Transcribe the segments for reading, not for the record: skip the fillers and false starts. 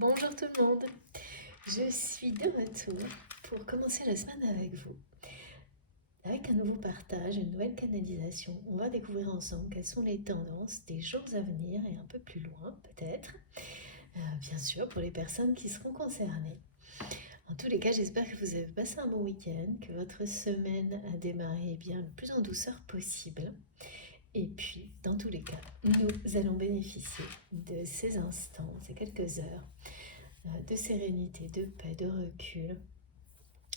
Bonjour tout le monde, je suis de retour pour commencer la semaine avec vous, avec un nouveau partage, une nouvelle canalisation. On va découvrir ensemble quelles sont les tendances des jours à venir et un peu plus loin peut-être, bien sûr pour les personnes qui seront concernées. En tous les cas, j'espère que vous avez passé un bon week-end, que votre semaine a démarré bien le plus en douceur possible. Et puis, dans tous les cas, nous allons bénéficier de ces instants, ces quelques heures de sérénité, de paix, de recul,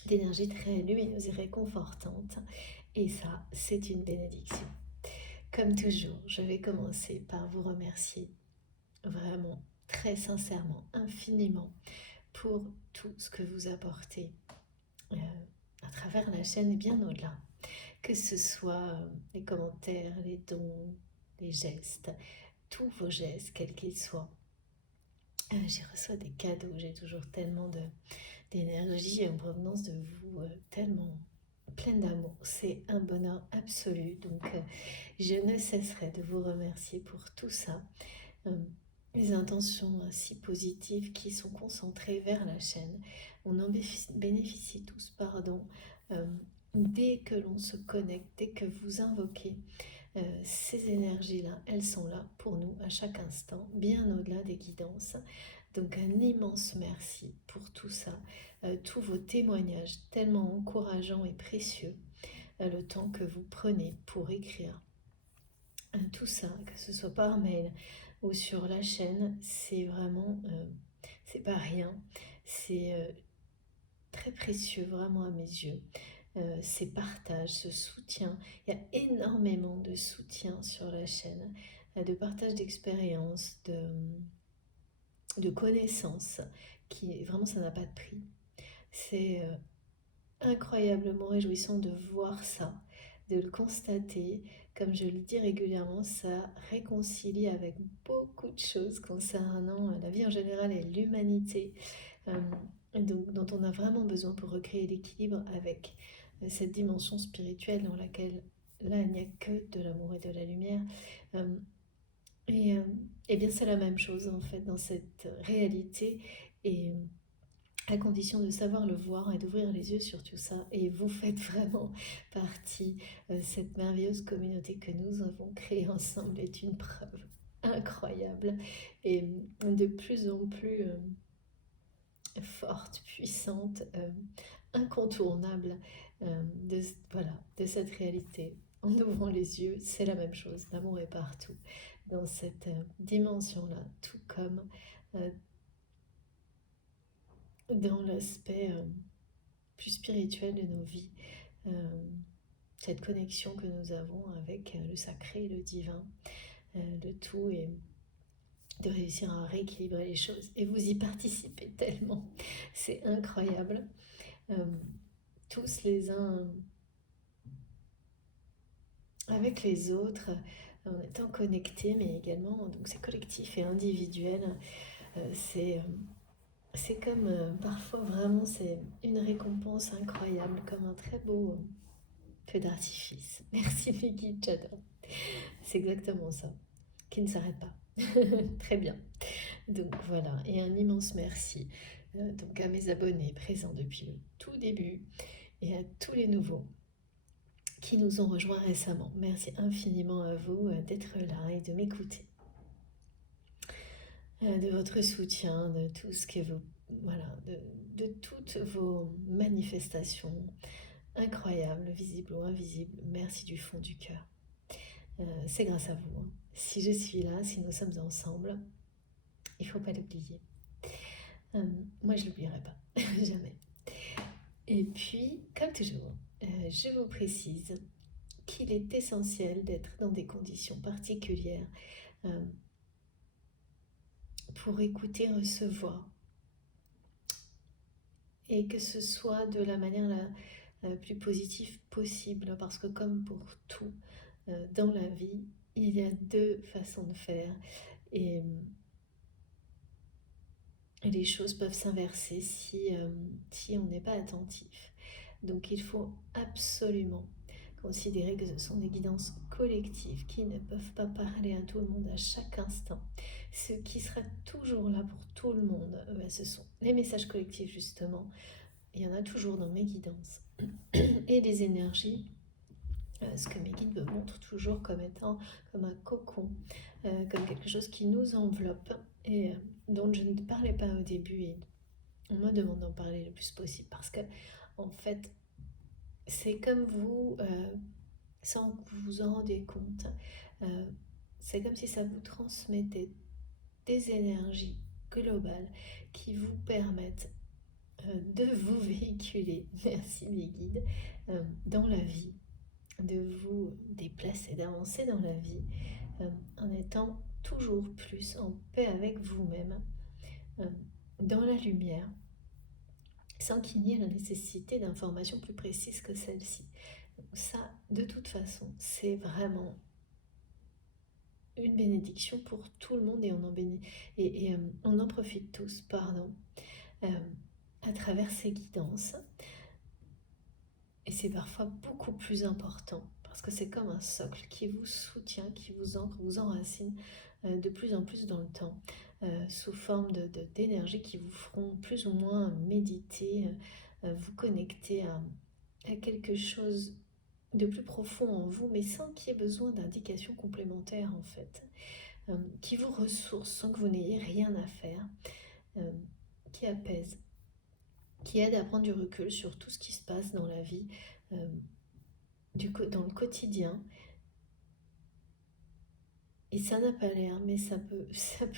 d'énergie très lumineuse et réconfortante. Et ça, c'est une bénédiction. Comme toujours, je vais commencer par vous remercier vraiment, très sincèrement, infiniment pour tout ce que vous apportez à travers la chaîne et bien au-delà. Que ce soit les commentaires, les dons, les gestes, tous vos gestes, quels qu'ils soient. J'y reçois des cadeaux, j'ai toujours tellement d'énergie en provenance de vous, tellement pleine d'amour. C'est un bonheur absolu. Donc, je ne cesserai de vous remercier pour tout ça. Les intentions si positives qui sont concentrées vers la chaîne. On en bénéficie tous, dès que l'on se connecte, dès que vous invoquez ces énergies-là, elles sont là pour nous à chaque instant, bien au-delà des guidances. Donc un immense merci pour tout ça, tous vos témoignages tellement encourageants et précieux, le temps que vous prenez pour écrire tout ça, que ce soit par mail ou sur la chaîne, c'est vraiment, c'est pas rien, c'est très précieux vraiment à mes yeux. Ces partages, ce soutien. Il y a énormément de soutien sur la chaîne, de partage d'expériences, de connaissances, qui vraiment ça n'a pas de prix. C'est incroyablement réjouissant de voir ça, de le constater. Comme je le dis régulièrement, ça réconcilie avec beaucoup de choses concernant la vie en général et l'humanité, dont on a vraiment besoin pour recréer l'équilibre avec cette dimension spirituelle dans laquelle là il n'y a que de l'amour et de la lumière. Et bien c'est la même chose en fait dans cette réalité, et à condition de savoir le voir et d'ouvrir les yeux sur tout ça. Et vous faites vraiment partie. Cette merveilleuse communauté que nous avons créée ensemble est une preuve incroyable et de plus en plus forte, puissante, incontournable de cette réalité. En ouvrant les yeux, c'est la même chose. L'amour est partout dans cette dimension-là, tout comme dans l'aspect plus spirituel de nos vies, cette connexion que nous avons avec le sacré, le divin, le tout, et de réussir à rééquilibrer les choses. Et vous y participez tellement, c'est incroyable. Tous les uns avec les autres, en étant connectés, mais également, donc c'est collectif et individuel. C'est comme parfois vraiment c'est une récompense incroyable, comme un très beau feu d'artifice. Merci mes guides, j'adore. C'est exactement ça, qui ne s'arrête pas. Très bien. Donc voilà, et un immense merci donc à mes abonnés présents depuis le tout début et à tous les nouveaux qui nous ont rejoints récemment. Merci infiniment à vous d'être là et de m'écouter, de votre soutien, de tout ce que vous, voilà, de toutes vos manifestations incroyables, visibles ou invisibles. Merci du fond du cœur. C'est grâce à vous. Si je suis là, si nous sommes ensemble, il ne faut pas l'oublier. Moi, je ne l'oublierai pas, jamais. Et puis, comme toujours, je vous précise qu'il est essentiel d'être dans des conditions particulières pour écouter, recevoir, et que ce soit de la manière la plus positive possible, parce que comme pour tout dans la vie, il y a deux façons de faire, et les choses peuvent s'inverser si on n'est pas attentif. Donc il faut absolument considérer que ce sont des guidances collectives qui ne peuvent pas parler à tout le monde à chaque instant, ce qui sera toujours là pour tout le monde, ce sont les messages collectifs justement. Il y en a toujours dans mes guidances. Et les énergies, ce que mes guides me montrent toujours comme étant comme un cocon, comme quelque chose qui nous enveloppe et dont je ne parlais pas au début, et on me demande d'en parler le plus possible parce que en fait c'est comme vous, sans que vous vous en rendez compte, euh, c'est comme si ça vous transmettait des énergies globales qui vous permettent de vous véhiculer, merci mes guides, dans la vie, de vous déplacer, d'avancer dans la vie, en étant toujours plus en paix avec vous-même, euh, dans la lumière, sans qu'il n'y ait la nécessité d'informations plus précises que celle-ci. Ça, de toute façon, c'est vraiment une bénédiction pour tout le monde et on en bénit et on en profite tous, pardon, euh, à travers ces guidances. Et c'est parfois beaucoup plus important parce que c'est comme un socle qui vous soutient, qui vous ancre, vous enracine de plus en plus dans le temps, sous forme d'énergie qui vous feront plus ou moins méditer, vous connecter à quelque chose de plus profond en vous, mais sans qu'il y ait besoin d'indications complémentaires en fait, qui vous ressource sans que vous n'ayez rien à faire, qui apaise, qui aide à prendre du recul sur tout ce qui se passe dans la vie, dans le quotidien. Et ça n'a pas l'air, mais ça peut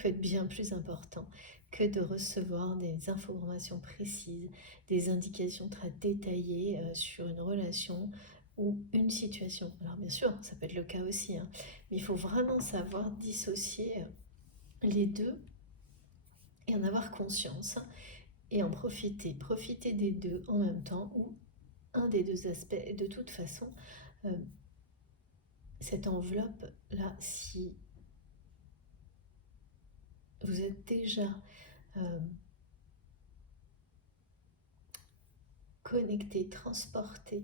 être bien plus important que de recevoir des informations précises, des indications très détaillées sur une relation ou une situation. Alors bien sûr, ça peut être le cas aussi, hein, mais il faut vraiment savoir dissocier les deux et en avoir conscience et en profiter des deux en même temps ou un des deux aspects. De toute façon, cette enveloppe-là, si vous êtes déjà connecté, transporté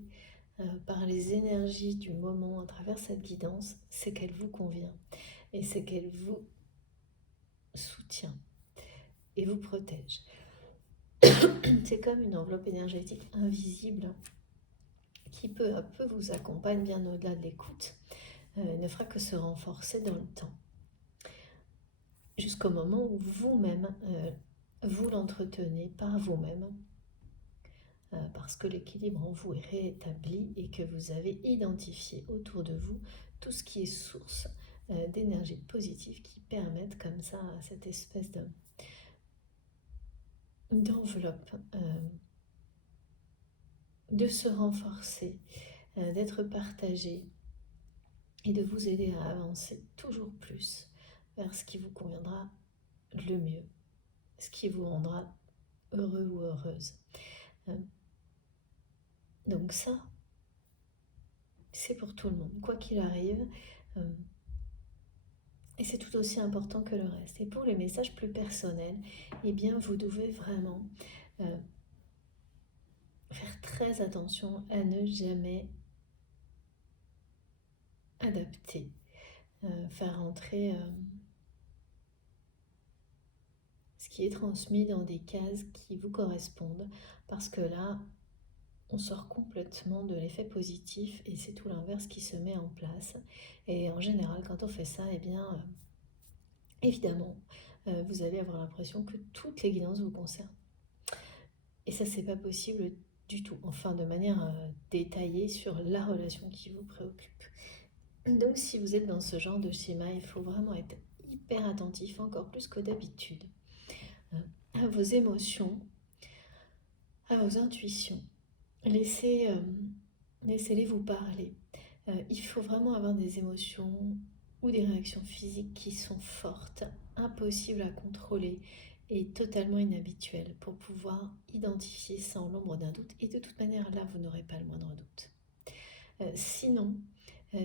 par les énergies du moment à travers cette guidance, c'est qu'elle vous convient et c'est qu'elle vous soutient et vous protège. C'est comme une enveloppe énergétique invisible qui peu à peu vous accompagne bien au-delà de l'écoute, ne fera que se renforcer dans le temps, jusqu'au moment où vous-même, vous l'entretenez par vous-même, parce que l'équilibre en vous est rétabli et que vous avez identifié autour de vous tout ce qui est source d'énergie positive qui permettent comme ça à cette espèce d'enveloppe de se renforcer, d'être partagée et de vous aider à avancer toujours plus vers ce qui vous conviendra le mieux, ce qui vous rendra heureux ou heureuse. Donc ça, c'est pour tout le monde, quoi qu'il arrive, et c'est tout aussi important que le reste. Et pour les messages plus personnels, eh bien, vous devez vraiment faire très attention à ne jamais adapter, faire entrer ce qui est transmis dans des cases qui vous correspondent, parce que là, on sort complètement de l'effet positif et c'est tout l'inverse qui se met en place. Et en général, quand on fait ça, eh bien, évidemment, vous allez avoir l'impression que toutes les guidances vous concernent. Et ça, c'est pas possible du tout, enfin de manière détaillée sur la relation qui vous préoccupe. Donc si vous êtes dans ce genre de schéma, il faut vraiment être hyper attentif, encore plus que d'habitude, à vos émotions, à vos intuitions. Laissez-les vous parler. Il faut vraiment avoir des émotions ou des réactions physiques qui sont fortes, impossibles à contrôler et totalement inhabituelles pour pouvoir identifier sans l'ombre d'un doute. Et de toute manière, là, vous n'aurez pas le moindre doute. Sinon,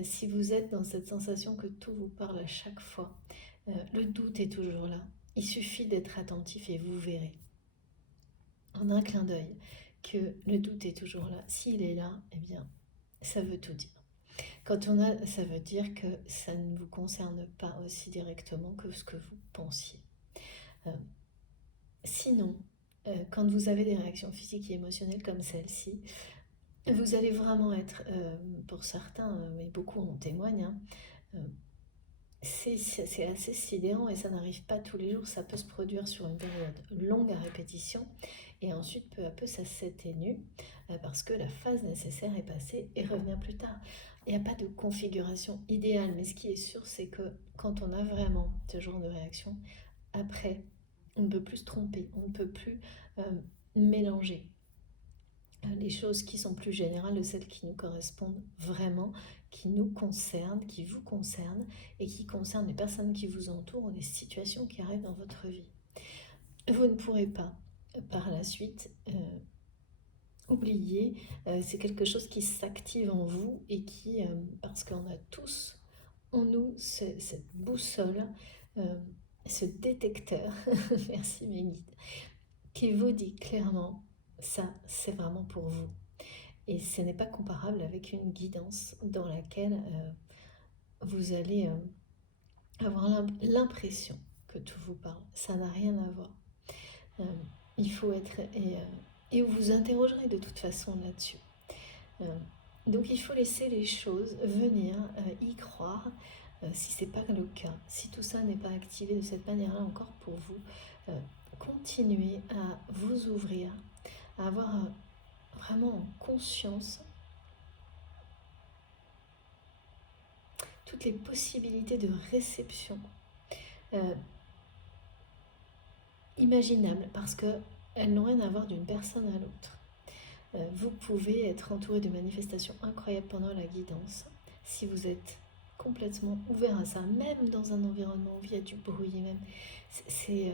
si vous êtes dans cette sensation que tout vous parle à chaque fois, le doute est toujours là. Il suffit d'être attentif et vous verrez, en un clin d'œil, que le doute est toujours là. S'il est là, eh bien, ça veut tout dire. Quand on a, ça veut dire que ça ne vous concerne pas aussi directement que ce que vous pensiez. Euh, Sinon, quand vous avez des réactions physiques et émotionnelles comme celle-ci, vous allez vraiment être, pour certains, et beaucoup en témoignent, hein, euh, c'est assez sidérant et ça n'arrive pas tous les jours, ça peut se produire sur une période longue à répétition et ensuite peu à peu ça s'atténue parce que la phase nécessaire est passée et revenir plus tard. Il n'y a pas de configuration idéale, mais ce qui est sûr c'est que quand on a vraiment ce genre de réaction, après on ne peut plus se tromper, on ne peut plus euh, mélanger les choses qui sont plus générales de celles qui nous correspondent vraiment, qui nous concernent, qui vous concernent et qui concernent les personnes qui vous entourent ou les situations qui arrivent dans votre vie. Vous ne pourrez pas, par la suite, oublier, c'est quelque chose qui s'active en vous et qui, parce qu'on a tous en nous cette boussole, ce détecteur, merci mes guides, qui vous dit clairement, ça c'est vraiment pour vous. Et ce n'est pas comparable avec une guidance dans laquelle vous allez avoir l'impression que tout vous parle. Ça n'a rien à voir. Il faut être... et vous vous interrogerez de toute façon là-dessus. Donc il faut laisser les choses venir, y croire. Si ce n'est pas le cas, si tout ça n'est pas activé de cette manière-là encore pour vous, continuez à vous ouvrir, à avoir vraiment conscience toutes les possibilités de réception imaginables parce qu'elles n'ont rien à voir d'une personne à l'autre. Vous pouvez être entouré de manifestations incroyables pendant la guidance si vous êtes complètement ouvert à ça, même dans un environnement où il y a du bruit, même. C'est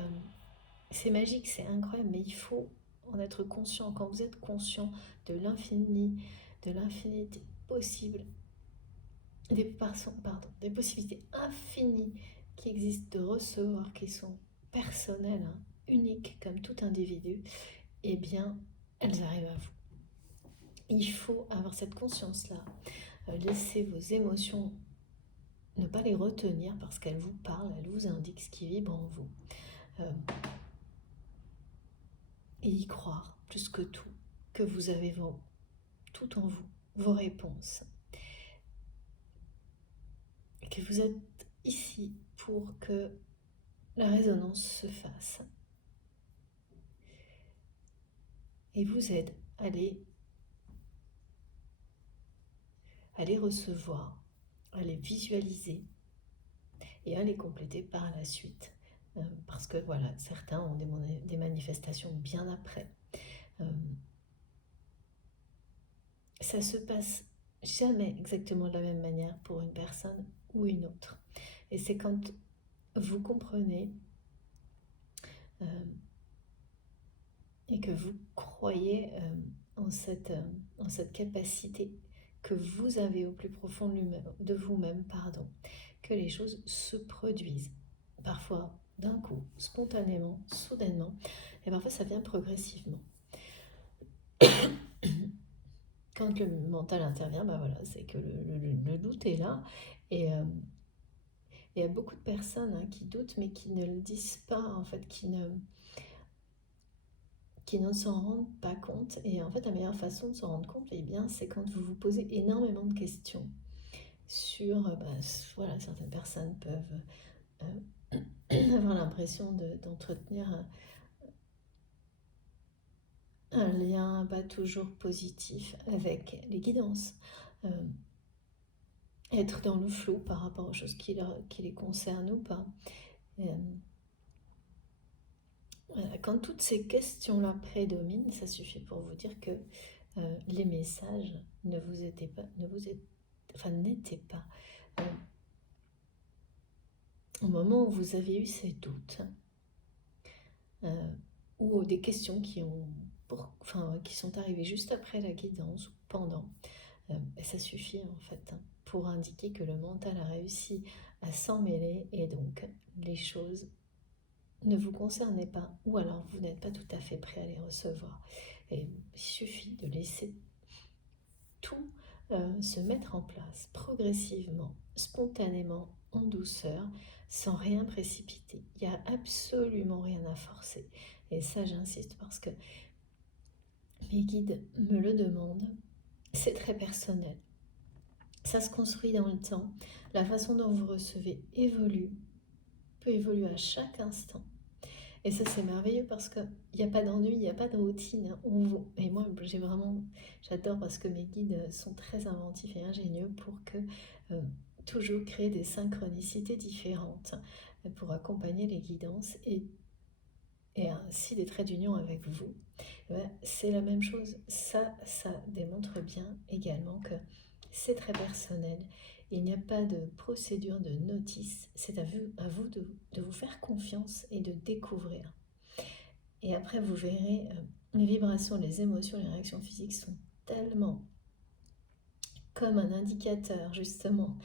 magique, c'est incroyable, mais il faut en être conscient. Quand vous êtes conscient de l'infinité possible, des possibilités infinies qui existent de recevoir, qui sont personnelles, hein, uniques comme tout individu, eh bien, elles arrivent à vous. Il faut avoir cette conscience-là, laisser vos émotions, ne pas les retenir parce qu'elles vous parlent, elles vous indiquent ce qui vibre en vous. Et y croire plus que tout, que vous avez tout en vous, vos réponses. Et que vous êtes ici pour que la résonance se fasse. Et vous aide à les recevoir, à les visualiser et à les compléter par la suite. Parce que voilà, certains ont des manifestations bien après. Ça se passe jamais exactement de la même manière pour une personne ou une autre. Et c'est quand vous comprenez et que vous croyez en cette capacité que vous avez au plus profond de vous-même, que les choses se produisent. Parfois d'un coup, spontanément, soudainement, et parfois ça vient progressivement. Quand le mental intervient, c'est que le doute est là. Et il y a beaucoup de personnes qui doutent, mais qui ne le disent pas, en fait, qui ne s'en rendent pas compte. Et en fait, la meilleure façon de s'en rendre compte, eh bien, c'est quand vous vous posez énormément de questions sur... voilà, certaines personnes peuvent avoir l'impression d'entretenir un lien pas toujours positif avec les guidances. Être dans le flou par rapport aux choses qui les concernent ou pas. Quand toutes ces questions-là prédominent, ça suffit pour vous dire que les messages n'étaient pas. Au moment où vous avez eu ces doutes, ou des questions qui sont arrivées juste après la guidance ou pendant, ça suffit en fait pour indiquer que le mental a réussi à s'en mêler et donc les choses ne vous concernez pas ou alors vous n'êtes pas tout à fait prêt à les recevoir. Et il suffit de laisser tout se mettre en place progressivement, spontanément, en douceur, sans rien précipiter. Il n'y a absolument rien à forcer. Et ça, j'insiste parce que mes guides me le demandent. C'est très personnel. Ça se construit dans le temps. La façon dont vous recevez peut évoluer à chaque instant. Et ça, c'est merveilleux parce qu'il n'y a pas d'ennui, il n'y a pas de routine. Et moi, j'adore parce que mes guides sont très inventifs et ingénieux pour que toujours créer des synchronicités différentes pour accompagner les guidances et ainsi des traits d'union avec vous. C'est la même chose. Ça démontre bien également que c'est très personnel. Il n'y a pas de procédure de notice. C'est à vous de vous faire confiance et de découvrir. Et après, vous verrez, les vibrations, les émotions, les réactions physiques sont tellement comme un indicateur, justement,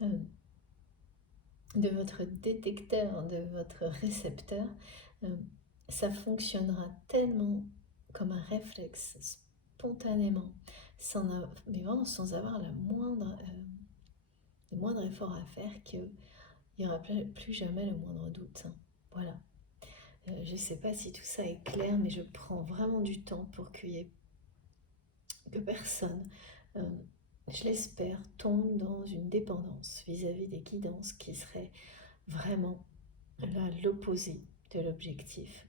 de votre détecteur, de votre récepteur. Ça fonctionnera tellement comme un réflexe, spontanément, mais vraiment sans avoir le moindre effort à faire, qu'il n'y aura plus jamais le moindre doute. Voilà. Je ne sais pas si tout ça est clair, mais je prends vraiment du temps pour que personne, je l'espère, tombe dans une dépendance vis-à-vis des guidances qui serait vraiment l'opposé de l'objectif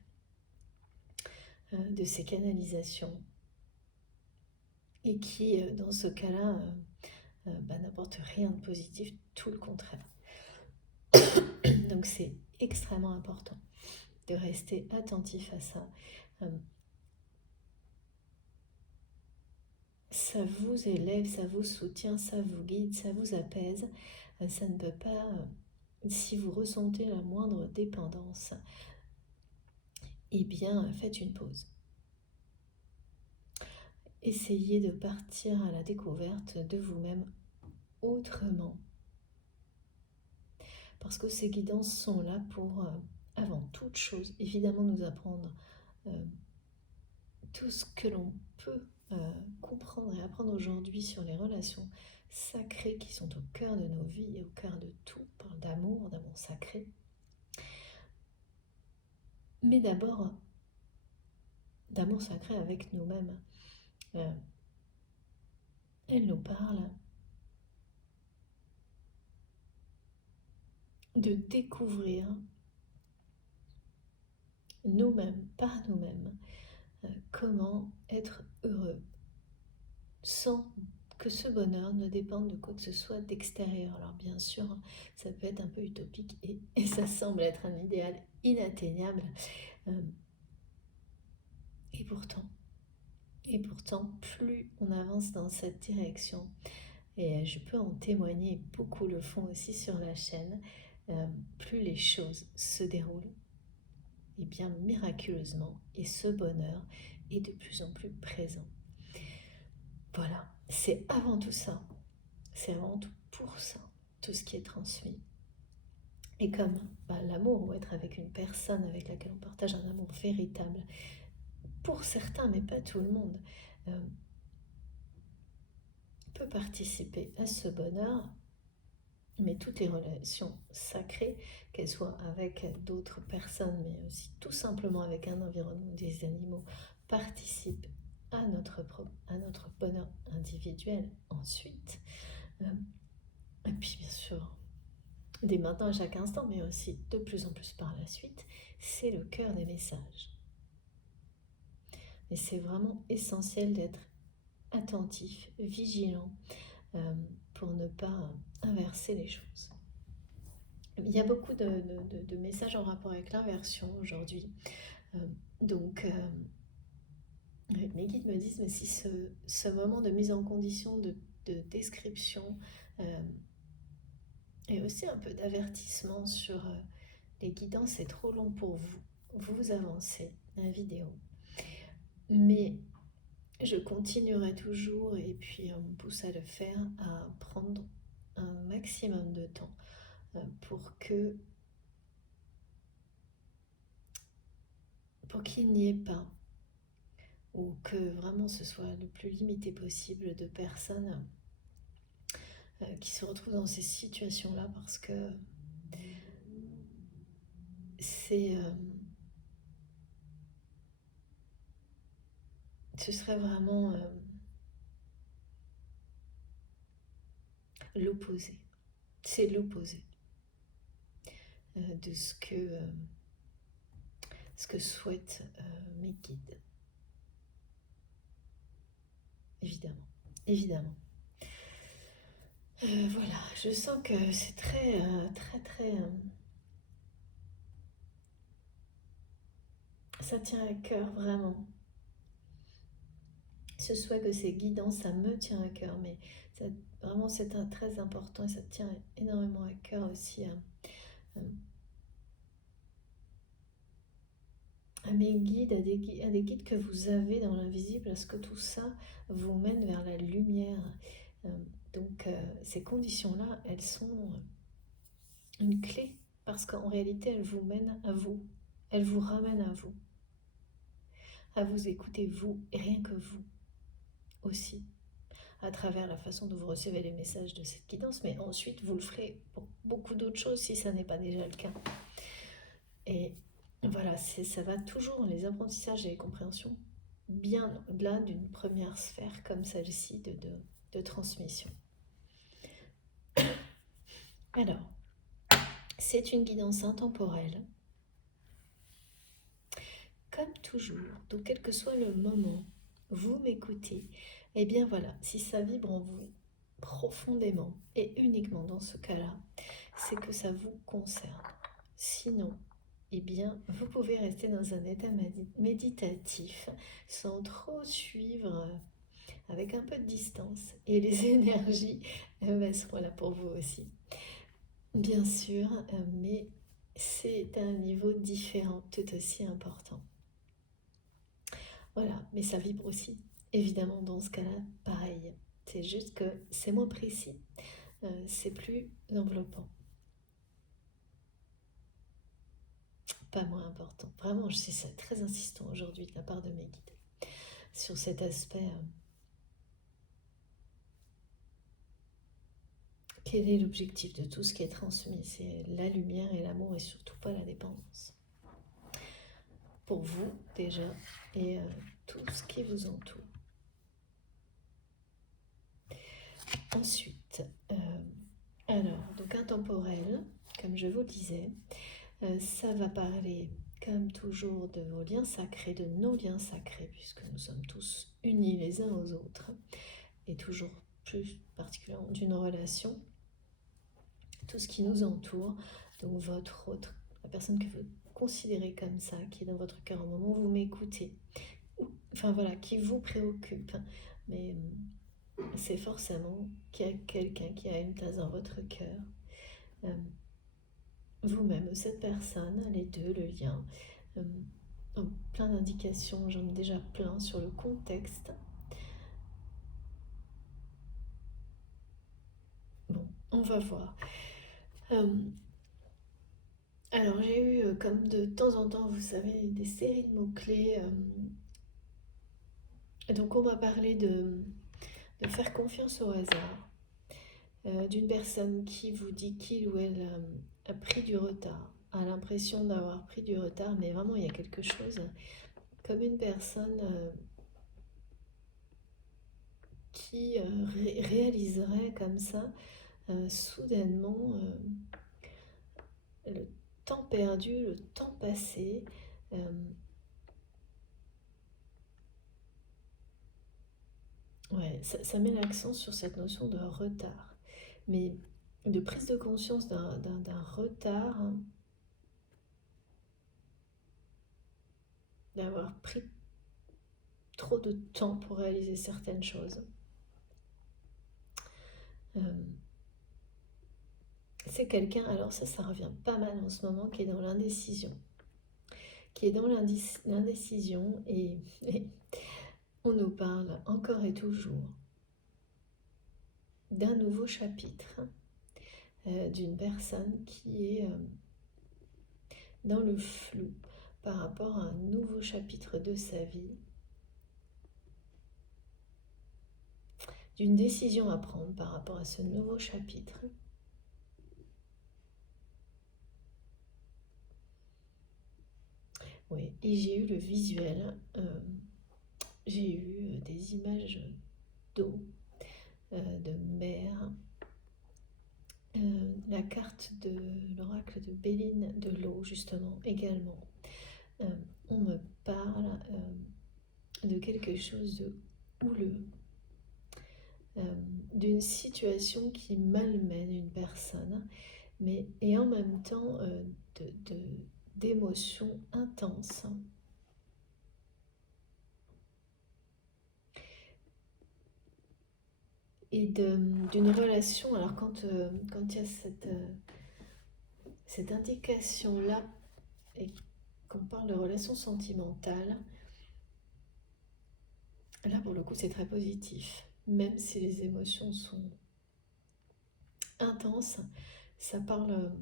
de ces canalisations et qui, dans ce cas-là, n'apporte rien de positif, tout le contraire. Donc c'est extrêmement important de rester attentif à ça. Ça vous élève, ça vous soutient, ça vous guide, ça vous apaise. Ça ne peut pas, si vous ressentez la moindre dépendance, eh bien faites une pause. Essayez de partir à la découverte de vous-même autrement. Parce que ces guidances sont là pour, avant toute chose, évidemment nous apprendre tout ce que l'on peut comprendre et apprendre aujourd'hui sur les relations sacrées qui sont au cœur de nos vies et au cœur de tout. On parle d'amour sacré. Mais d'abord, d'amour sacré avec nous-mêmes. Elle nous parle de découvrir nous-mêmes, par nous-mêmes, comment être heureux sans que ce bonheur ne dépende de quoi que ce soit d'extérieur. Alors bien sûr, ça peut être un peu utopique et ça semble être un idéal inatteignable. Et pourtant, plus on avance dans cette direction, et je peux en témoigner, beaucoup le font aussi sur la chaîne, plus les choses se déroulent, et bien miraculeusement, et ce bonheur est de plus en plus présent. Voilà, c'est avant tout ça, c'est avant tout pour ça, tout ce qui est transmis. Et comme l'amour, ou être avec une personne avec laquelle on partage un amour véritable, pour certains, mais pas tout le monde, peut participer à ce bonheur, mais toutes les relations sacrées, qu'elles soient avec d'autres personnes, mais aussi tout simplement avec un environnement, des animaux, participent à notre bonheur individuel ensuite. Et puis bien sûr, dès maintenant à chaque instant, mais aussi de plus en plus par la suite, c'est le cœur des messages. Et c'est vraiment essentiel d'être attentif, vigilant, pour ne pas inverser les choses. Il y a beaucoup de messages en rapport avec l'inversion aujourd'hui. Mes guides me disent, mais si ce moment de mise en condition, de description, et aussi un peu d'avertissement sur les guidances, c'est trop long pour vous. Vous avancez la vidéo. Mais je continuerai toujours, et puis on me pousse à le faire, à prendre un maximum de temps pour qu'il n'y ait pas, ou que vraiment ce soit le plus limité possible de personnes qui se retrouvent dans ces situations-là parce que ce serait vraiment l'opposé. C'est l'opposé de ce que souhaitent mes guides. Évidemment, évidemment. Voilà, je sens que c'est très, ça tient à cœur vraiment. Ce souhait que ces guidances, ça me tient à cœur, mais vraiment c'est très important et ça tient énormément à cœur aussi à mes guides, à des guides que vous avez dans l'invisible, à ce que tout ça vous mène vers la lumière. Donc ces conditions-là, elles sont une clé parce qu'en réalité, elles vous mènent à vous. Elles vous ramènent à vous écouter vous et rien que vous aussi, à travers la façon dont vous recevez les messages de cette guidance, mais ensuite vous le ferez pour beaucoup d'autres choses si ça n'est pas déjà le cas. Et voilà, ça va toujours, les apprentissages et les compréhensions, bien au-delà d'une première sphère comme celle-ci de transmission. Alors, c'est une guidance intemporelle, comme toujours, donc quel que soit le moment, vous m'écoutez, et bien voilà, si ça vibre en vous profondément et uniquement dans ce cas-là, c'est que ça vous concerne. Sinon, eh bien, vous pouvez rester dans un état méditatif sans trop suivre, avec un peu de distance. Et les énergies seront là pour vous aussi, bien sûr, mais c'est un niveau différent, tout aussi important. Voilà, mais ça vibre aussi, évidemment, dans ce cas-là, pareil. C'est juste que c'est moins précis, c'est plus enveloppant. Pas moins important. Vraiment, je sais ça très insistant aujourd'hui de la part de mes guides sur cet aspect. Quel est l'objectif de tout ce qui est transmis? C'est la lumière et l'amour et surtout pas la dépendance. Pour vous déjà et tout ce qui vous entoure. Ensuite, alors, donc intemporel, comme je vous le disais, ça va parler comme toujours de vos liens sacrés, de nos liens sacrés, puisque nous sommes tous unis les uns aux autres, et toujours plus particulièrement d'une relation, tout ce qui nous entoure, donc votre autre, la personne que vous considérez comme ça, qui est dans votre cœur au moment où vous m'écoutez, enfin voilà, qui vous préoccupe, mais c'est forcément qu'il y a quelqu'un qui a une place dans votre cœur, vous-même, cette personne, les deux, le lien, plein d'indications, j'en ai déjà plein sur le contexte. Bon, on va voir. Alors j'ai eu, comme de temps en temps, vous savez, des séries de mots-clés. Donc on m'a parlé de faire confiance au hasard, d'une personne qui vous dit qu'il ou elle a pris du retard, a l'impression d'avoir pris du retard, mais vraiment il y a quelque chose, comme une personne qui réaliserait comme ça, soudainement, le temps perdu, le temps passé, ouais, ça met l'accent sur cette notion de retard, mais de prise de conscience d'un retard, d'avoir pris trop de temps pour réaliser certaines choses. C'est quelqu'un, alors ça revient pas mal en ce moment, qui est dans l'indécision. Qui est dans l'indécision et on nous parle encore et toujours d'un nouveau chapitre, d'une personne qui est dans le flou par rapport à un nouveau chapitre de sa vie. d'une décision à prendre par rapport à ce nouveau chapitre. Oui, et j'ai eu le visuel, j'ai eu des images d'eau, de mer, la carte de l'oracle de Béline, de l'eau justement également. On me parle de quelque chose de houleux, d'une situation qui malmène une personne, et en même temps d'émotions intenses. Et d'une relation, alors quand il y a cette indication-là, et qu'on parle de relation sentimentale, là pour le coup c'est très positif. Même si les émotions sont intenses, ça parle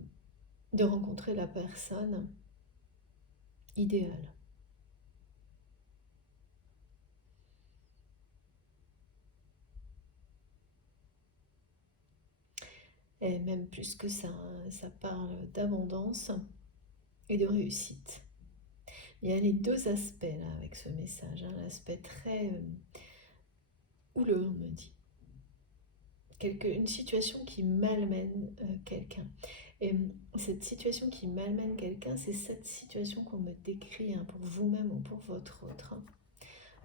de rencontrer la personne idéale. Et même plus que ça, ça parle d'abondance et de réussite. Il y a les deux aspects là avec ce message, hein, l'aspect très houleux, on me dit. Une situation qui malmène quelqu'un. Et cette situation qui malmène quelqu'un, c'est cette situation qu'on me décrit, hein, pour vous-même ou pour votre autre,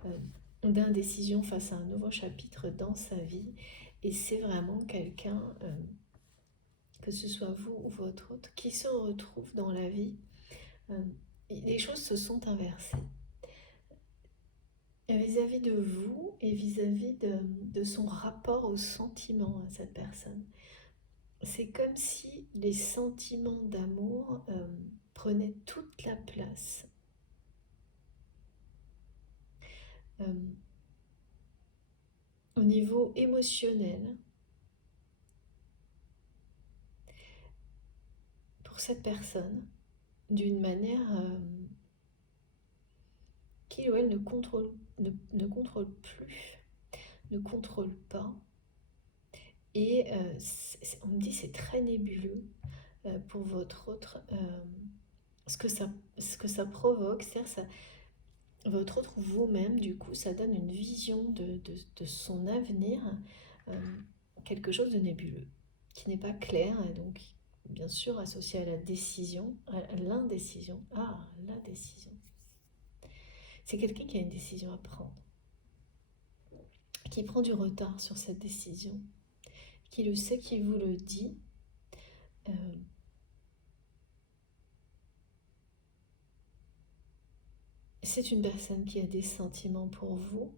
hein, d'indécision face à un nouveau chapitre dans sa vie. Et c'est vraiment quelqu'un, que ce soit vous ou votre autre, qui se retrouve dans la vie. Les choses se sont inversées vis-à-vis de vous et vis-à-vis de son rapport au sentiment à cette personne. C'est comme si les sentiments d'amour prenaient toute la place. Au niveau émotionnel, pour cette personne, d'une manière qui ou elle ne contrôle plus, ne contrôle pas. Et on me dit c'est très nébuleux pour votre autre, ce que ça provoque, c'est-à-dire votre autre vous-même, du coup, ça donne une vision de son avenir, quelque chose de nébuleux, qui n'est pas clair, et donc bien sûr associé à la décision, à l'indécision. Ah, la décision. C'est quelqu'un qui a une décision à prendre, qui prend du retard sur cette décision, qui le sait, qui vous le dit. C'est une personne qui a des sentiments pour vous,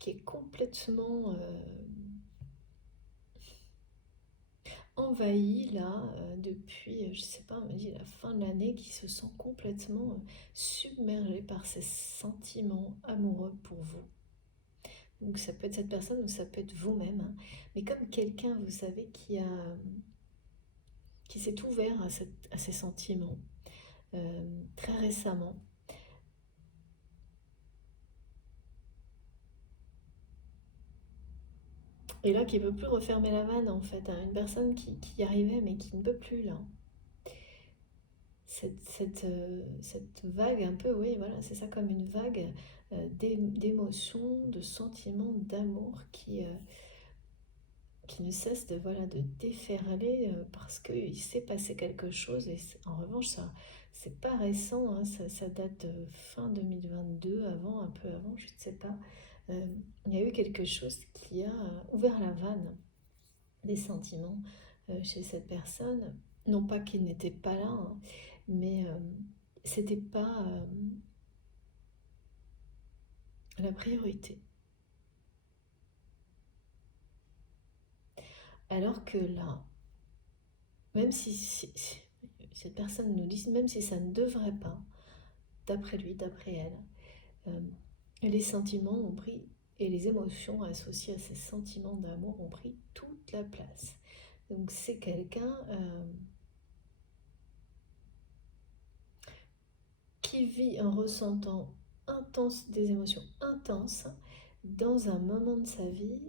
qui est complètement envahie là, depuis, je sais pas, on me dit la fin de l'année, qui se sent complètement submergée par ses sentiments amoureux pour vous. Donc ça peut être cette personne ou ça peut être vous-même, hein. Mais comme quelqu'un, vous savez, qui s'est ouvert à ces sentiments très récemment. Et là, qui ne peut plus refermer la vanne, en fait, hein. Une personne qui y arrivait, mais qui ne peut plus, là. Cette vague un peu, oui, voilà, c'est ça, comme une vague d'émotions, de sentiments, d'amour qui ne cesse voilà, de déferler parce qu'il s'est passé quelque chose. Et en revanche, ça, c'est pas récent, hein, ça date de fin 2022, avant, un peu avant, je ne sais pas. Il y a eu quelque chose qui a ouvert la vanne des sentiments chez cette personne. Non pas qu'il n'était pas là, hein, mais c'était pas la priorité. Alors que là, même si cette personne nous dit, même si ça ne devrait pas, d'après lui, d'après elle, les sentiments ont pris, et les émotions associées à ces sentiments d'amour ont pris toute la place. Donc c'est quelqu'un qui vit en ressentant des émotions intenses, dans un moment de sa vie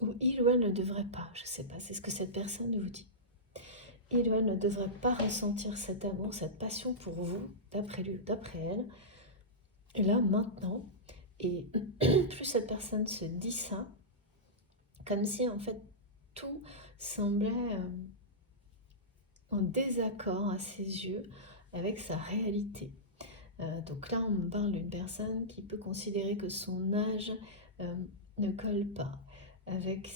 où il ou elle ne devrait pas, je ne sais pas, c'est ce que cette personne vous dit. Il ou elle ne devrait pas ressentir cet amour, cette passion pour vous, d'après lui ou d'après elle. Et là, maintenant, et plus cette personne se dit ça, comme si en fait tout semblait en désaccord à ses yeux avec sa réalité. Donc là, on me parle d'une personne qui peut considérer que son âge ne colle pas avec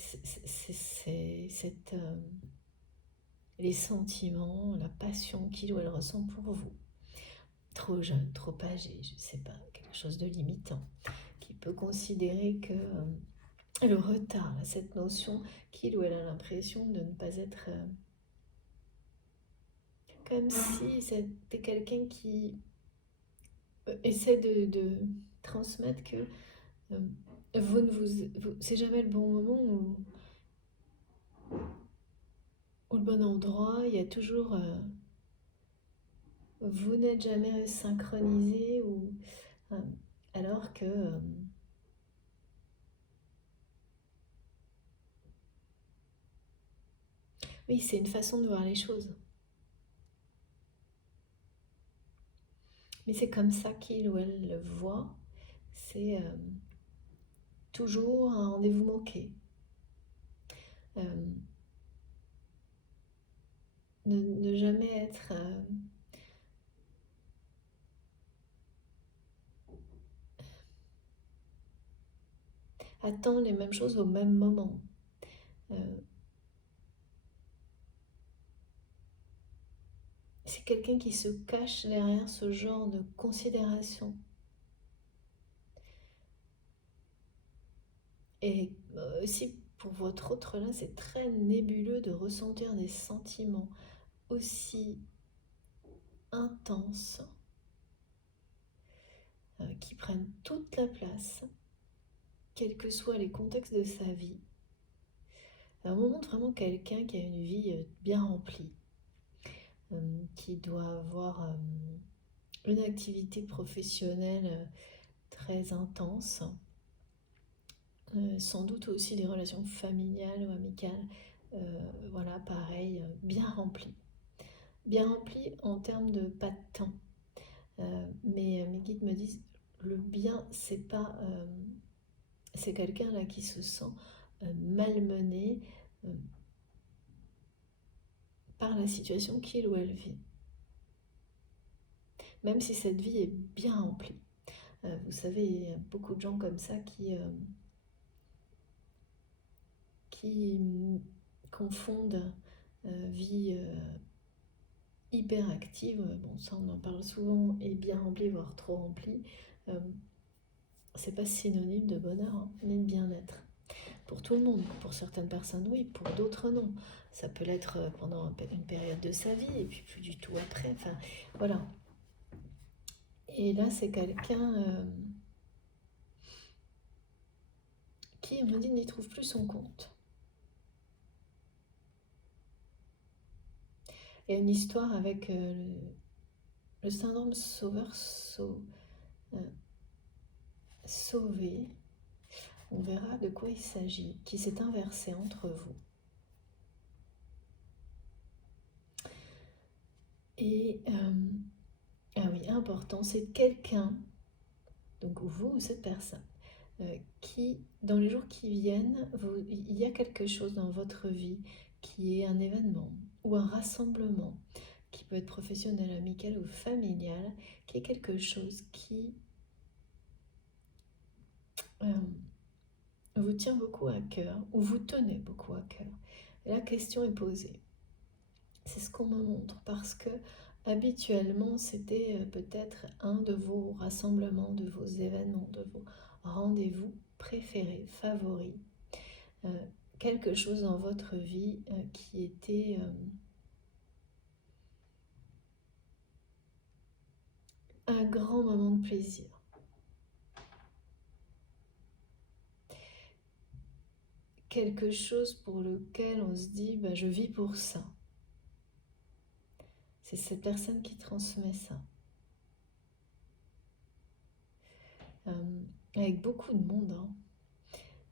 les sentiments, la passion qu'il ou elle ressent pour vous. Trop jeune, trop âgé, je ne sais pas, quelque chose de limitant, qui peut considérer que le retard, cette notion qu'il ou elle a l'impression de ne pas être... comme si c'était quelqu'un qui essaie de transmettre que c'est jamais le bon moment ou le bon endroit. Il y a toujours... vous n'êtes jamais synchronisé alors que... oui, c'est une façon de voir les choses. Mais c'est comme ça qu'il ou elle le voit. C'est toujours un rendez-vous manqué. Ne jamais être... attendre les mêmes choses au même moment. C'est quelqu'un qui se cache derrière ce genre de considération. Et aussi, pour votre autre là, c'est très nébuleux de ressentir des sentiments aussi intenses qui prennent toute la place, quels que soient les contextes de sa vie. On montre vraiment quelqu'un qui a une vie bien remplie, qui doit avoir une activité professionnelle très intense, sans doute aussi des relations familiales ou amicales, voilà, pareil, bien remplies. Bien remplies en termes de pas de temps. Mais mes guides me disent, le bien, c'est pas... c'est quelqu'un là qui se sent malmené par la situation qu'il ou elle vit. Même si cette vie est bien remplie. Vous savez, il y a beaucoup de gens comme ça qui confondent vie hyper active, bon ça on en parle souvent, et bien remplie, voire trop remplie. C'est pas synonyme de bonheur hein, ni de bien-être. Pour tout le monde, pour certaines personnes oui, pour d'autres non. Ça peut l'être pendant une période de sa vie et puis plus du tout après, enfin voilà. Et là c'est quelqu'un qui me dit n'y trouve plus son compte. Il y a une histoire avec le syndrome sauvé. On verra de quoi il s'agit, qui s'est inversé entre vous. Et ah oui, important, c'est quelqu'un, donc vous ou cette personne, qui, dans les jours qui viennent, il y a quelque chose dans votre vie qui est un événement ou un rassemblement, qui peut être professionnel, amical ou familial, qui est quelque chose qui vous tient beaucoup à cœur ou vous tenez beaucoup à cœur. Et la question est posée. C'est ce qu'on me montre parce que habituellement c'était peut-être un de vos rassemblements, de vos événements, de vos rendez-vous préférés, favoris. Quelque chose dans votre vie qui était un grand moment de plaisir. Quelque chose pour lequel on se dit bah, je vis pour ça. C'est cette personne qui transmet ça. avec beaucoup de monde,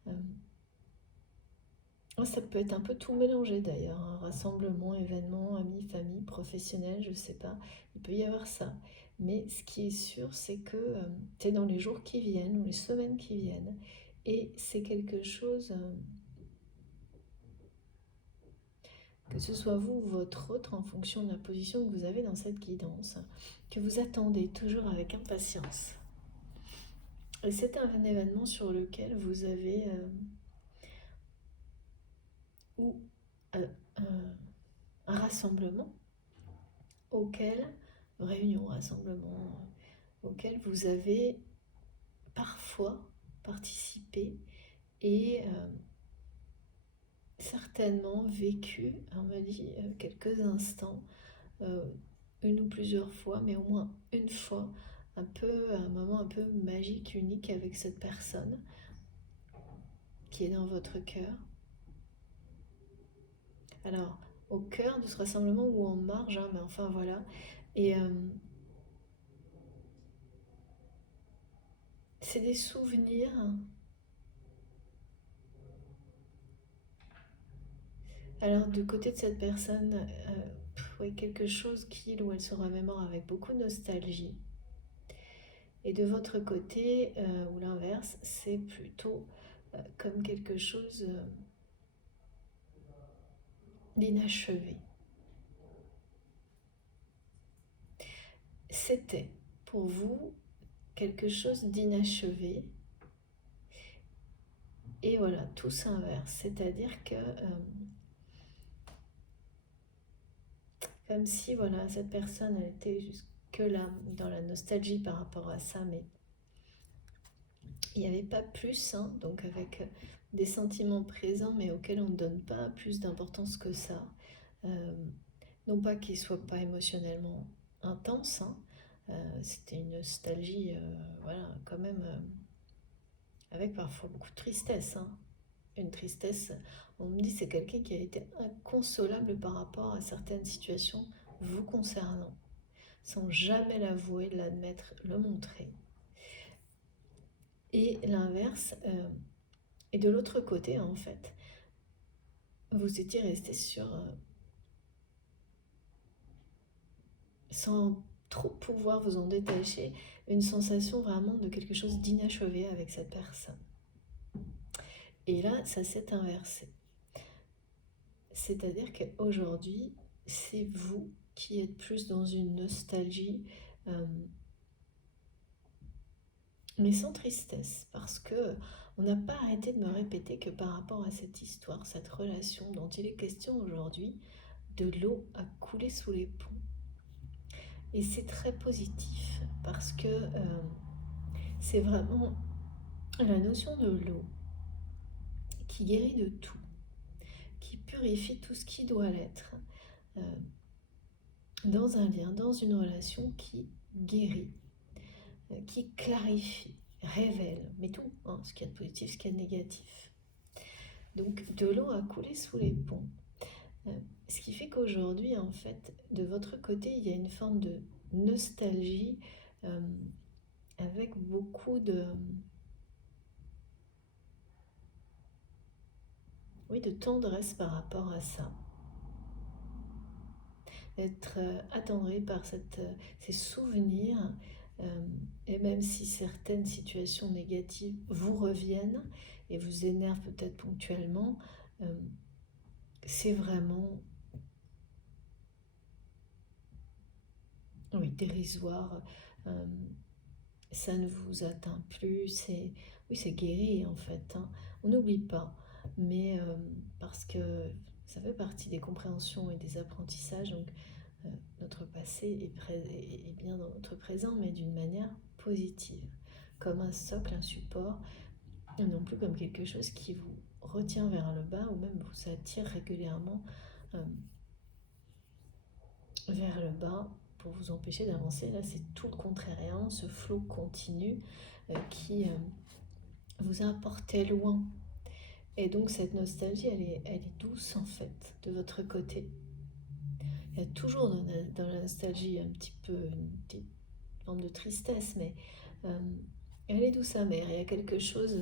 hein. Ça peut être un peu tout mélangé d'ailleurs, un rassemblement, événement, amis, famille, professionnel, je sais pas, il peut y avoir ça. Mais ce qui est sûr, c'est que c'est dans les jours qui viennent ou les semaines qui viennent, et c'est quelque chose, que ce soit vous ou votre autre, en fonction de la position que vous avez dans cette guidance, que vous attendez toujours avec impatience. Et c'est un événement sur lequel vous avez ou euh, un rassemblement auquel, réunion, rassemblement, auquel vous avez parfois participé et certainement vécu, on me dit, quelques instants, euh, une ou plusieurs fois, mais au moins une fois, un moment un peu magique, unique avec cette personne qui est dans votre cœur. Alors, au cœur de ce rassemblement ou en marge, hein, mais enfin voilà. Et c'est des souvenirs. Alors, du côté de cette personne, oui, quelque chose qu'il ou elle se remémore avec beaucoup de nostalgie. Et de votre côté, ou l'inverse, c'est plutôt comme quelque chose d'inachevé. C'était pour vous quelque chose d'inachevé. Et voilà, tout s'inverse. C'est-à-dire que comme si voilà, cette personne elle était jusque-là dans la nostalgie par rapport à ça, mais il n'y avait pas plus, hein, donc avec des sentiments présents mais auxquels on ne donne pas plus d'importance que ça. Euh, non pas qu'ils ne soient pas émotionnellement intenses, hein, c'était une nostalgie, voilà, quand même, avec parfois beaucoup de tristesse, hein. Une tristesse, on me dit c'est quelqu'un qui a été inconsolable par rapport à certaines situations vous concernant, sans jamais l'avouer, l'admettre, le montrer. Et l'inverse, et de l'autre côté en fait, vous étiez resté sur, sans trop pouvoir vous en détacher, une sensation vraiment de quelque chose d'inachevé avec cette personne. Et là, ça s'est inversé. C'est-à-dire qu'aujourd'hui, c'est vous qui êtes plus dans une nostalgie, euh, mais sans tristesse, parce que on n'a pas arrêté de me répéter que par rapport à cette histoire, cette relation dont il est question aujourd'hui, de l'eau a coulé sous les ponts. Et c'est très positif, parce que c'est vraiment la notion de l'eau qui guérit de tout, qui purifie tout ce qui doit l'être, euh, dans un lien, dans une relation qui guérit, qui clarifie, révèle, mais tout, hein, ce qu'il y a de positif, ce qu'il y a de négatif. Donc de l'eau a coulé sous les ponts. Ce qui fait qu'aujourd'hui, en fait, de votre côté, il y a une forme de nostalgie, euh, avec beaucoup de, oui, de tendresse par rapport à ça. D'être attendri par ces souvenirs, et même si certaines situations négatives vous reviennent et vous énervent peut-être ponctuellement, c'est vraiment, oui, dérisoire. euh, Ça ne vous atteint plus, oui, c'est guéri en fait, hein. On n'oublie pas, mais parce que ça fait partie des compréhensions et des apprentissages, donc euh, notre passé est bien dans notre présent, mais d'une manière positive, comme un socle, un support, et non plus comme quelque chose qui vous retient vers le bas ou même vous attire régulièrement euh, vers le bas pour vous empêcher d'avancer. Là, c'est tout le contraire, et vraiment ce flot continu qui vous a apporté loin. Et donc cette nostalgie, elle est douce en fait, de votre côté. Il y a toujours dans la nostalgie un petit peu une petite forme de tristesse, mais Elle est douce amère, il y a quelque chose,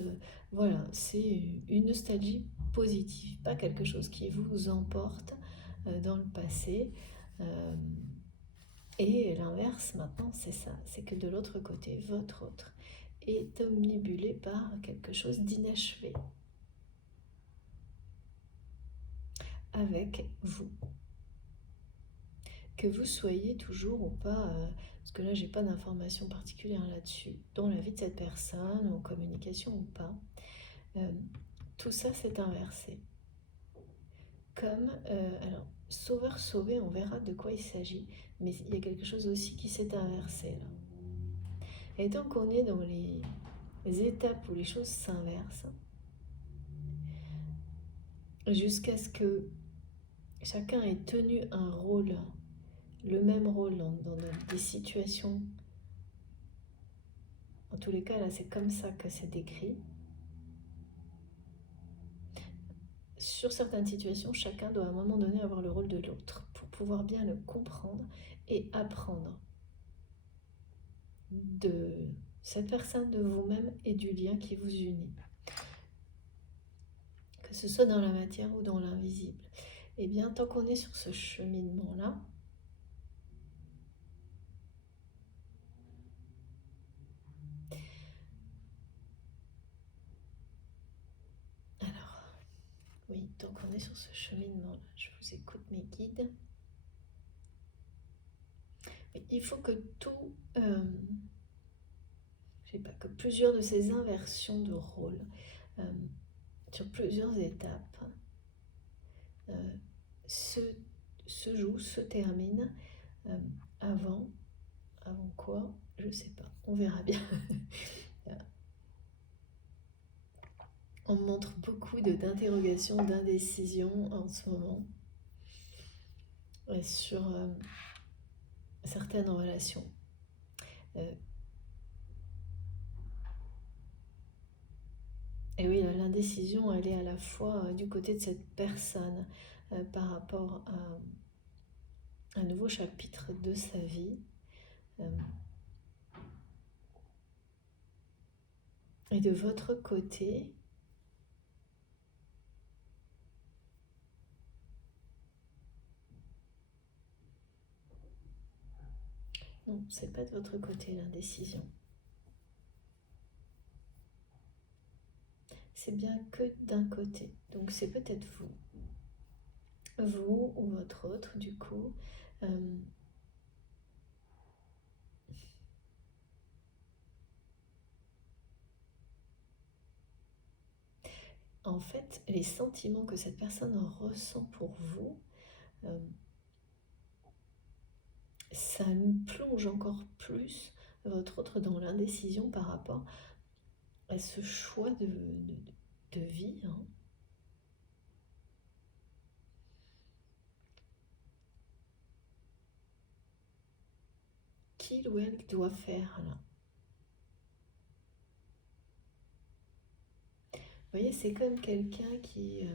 voilà, c'est une nostalgie positive, pas quelque chose qui vous emporte dans le passé. Euh, et l'inverse maintenant, c'est ça, c'est que de l'autre côté, votre autre est omnibulé par quelque chose d'inachevé avec vous. Que vous soyez toujours ou pas, parce que là j'ai pas d'informations particulières là-dessus, dans la vie de cette personne, en communication ou pas, tout ça s'est inversé. Comme, alors, sauveur-sauvé, on verra de quoi il s'agit, mais il y a quelque chose aussi qui s'est inversé là. Et tant qu'on est dans les étapes où les choses s'inversent, jusqu'à ce que chacun ait tenu un rôle, le même rôle dans des situations, en tous les cas là c'est comme ça que c'est décrit. Sur certaines situations, chacun doit à un moment donné avoir le rôle de l'autre pour pouvoir bien le comprendre et apprendre de cette personne, de vous-même et du lien qui vous unit. Que ce soit dans la matière ou dans l'invisible. Et bien, tant qu'on est sur ce cheminement-là, alors, oui, tant qu'on est sur ce cheminement-là, je vous écoute mes guides. Il faut que tout, je sais pas, que plusieurs de ces inversions de rôle, sur plusieurs étapes, se jouent, se terminent avant quoi, je sais pas, on verra bien. On me montre beaucoup d'interrogations, d'indécisions en ce moment sur certaines relations. Et oui, l'indécision, elle est à la fois du côté de cette personne par rapport à un nouveau chapitre de sa vie. Et de votre côté, non, c'est pas de votre côté l'indécision. C'est bien que d'un côté. Donc c'est peut-être vous ou votre autre du coup. En fait, les sentiments que cette personne ressent pour vous, ça plonge encore plus votre autre dans l'indécision par rapport à ce choix de vie. Qu'il ou elle doit faire là. Vous voyez, c'est comme quelqu'un qui,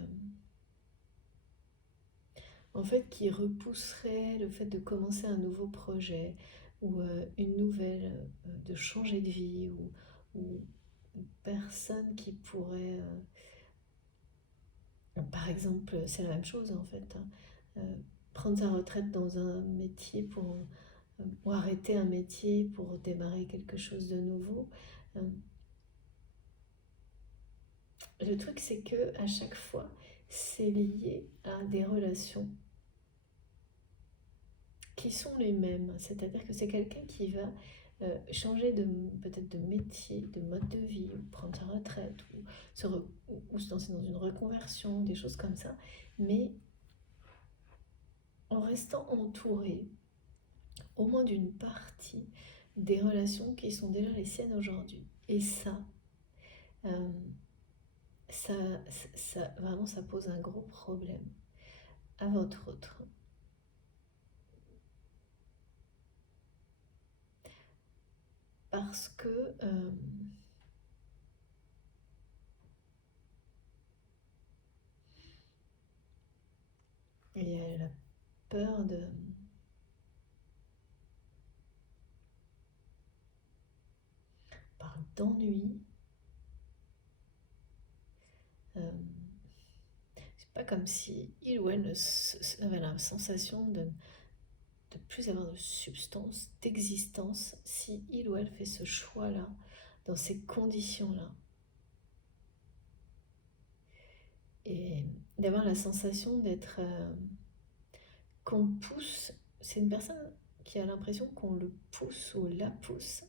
en fait, qui repousserait le fait de commencer un nouveau projet ou une nouvelle, de changer de vie ou une personne qui pourrait, par exemple, c'est la même chose en fait, prendre sa retraite dans un métier ou arrêter un métier pour démarrer quelque chose de nouveau. Le truc, c'est que à chaque fois, c'est lié à des relations qui sont les mêmes. C'est-à-dire que c'est quelqu'un qui va changer peut-être de métier, de mode de vie, ou prendre sa retraite, ou se lancer dans une reconversion, des choses comme ça, mais en restant entouré au moins d'une partie des relations qui sont déjà les siennes aujourd'hui. Et euh, vraiment, ça pose un gros problème à votre autre. Parce que il y a la peur de... Par parle d'ennui. C'est pas comme si il ou elle avait la sensation de plus avoir de substance, d'existence, si il ou elle fait ce choix-là, dans ces conditions-là. Et d'avoir la sensation d'être... qu'on pousse, c'est une personne qui a l'impression qu'on le pousse ou la pousse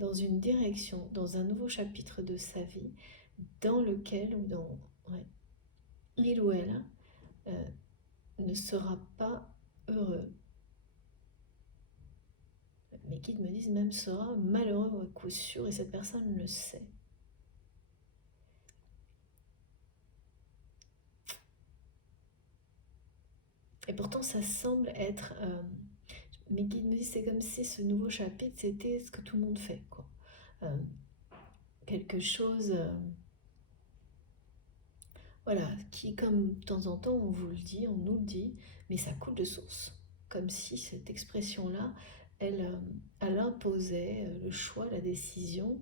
dans une direction, dans un nouveau chapitre de sa vie, dans lequel, ou dans, ouais, il ou elle ne sera pas heureux. Mes guides me disent même sera malheureux à coup sûr, et cette personne le sait. Et pourtant, ça semble être... mes guides me disent c'est comme si ce nouveau chapitre, c'était ce que tout le monde fait, quoi. Quelque chose... voilà, qui comme de temps en temps on vous le dit, on nous le dit, mais ça coule de source. Comme si cette expression-là, elle imposait le choix, la décision,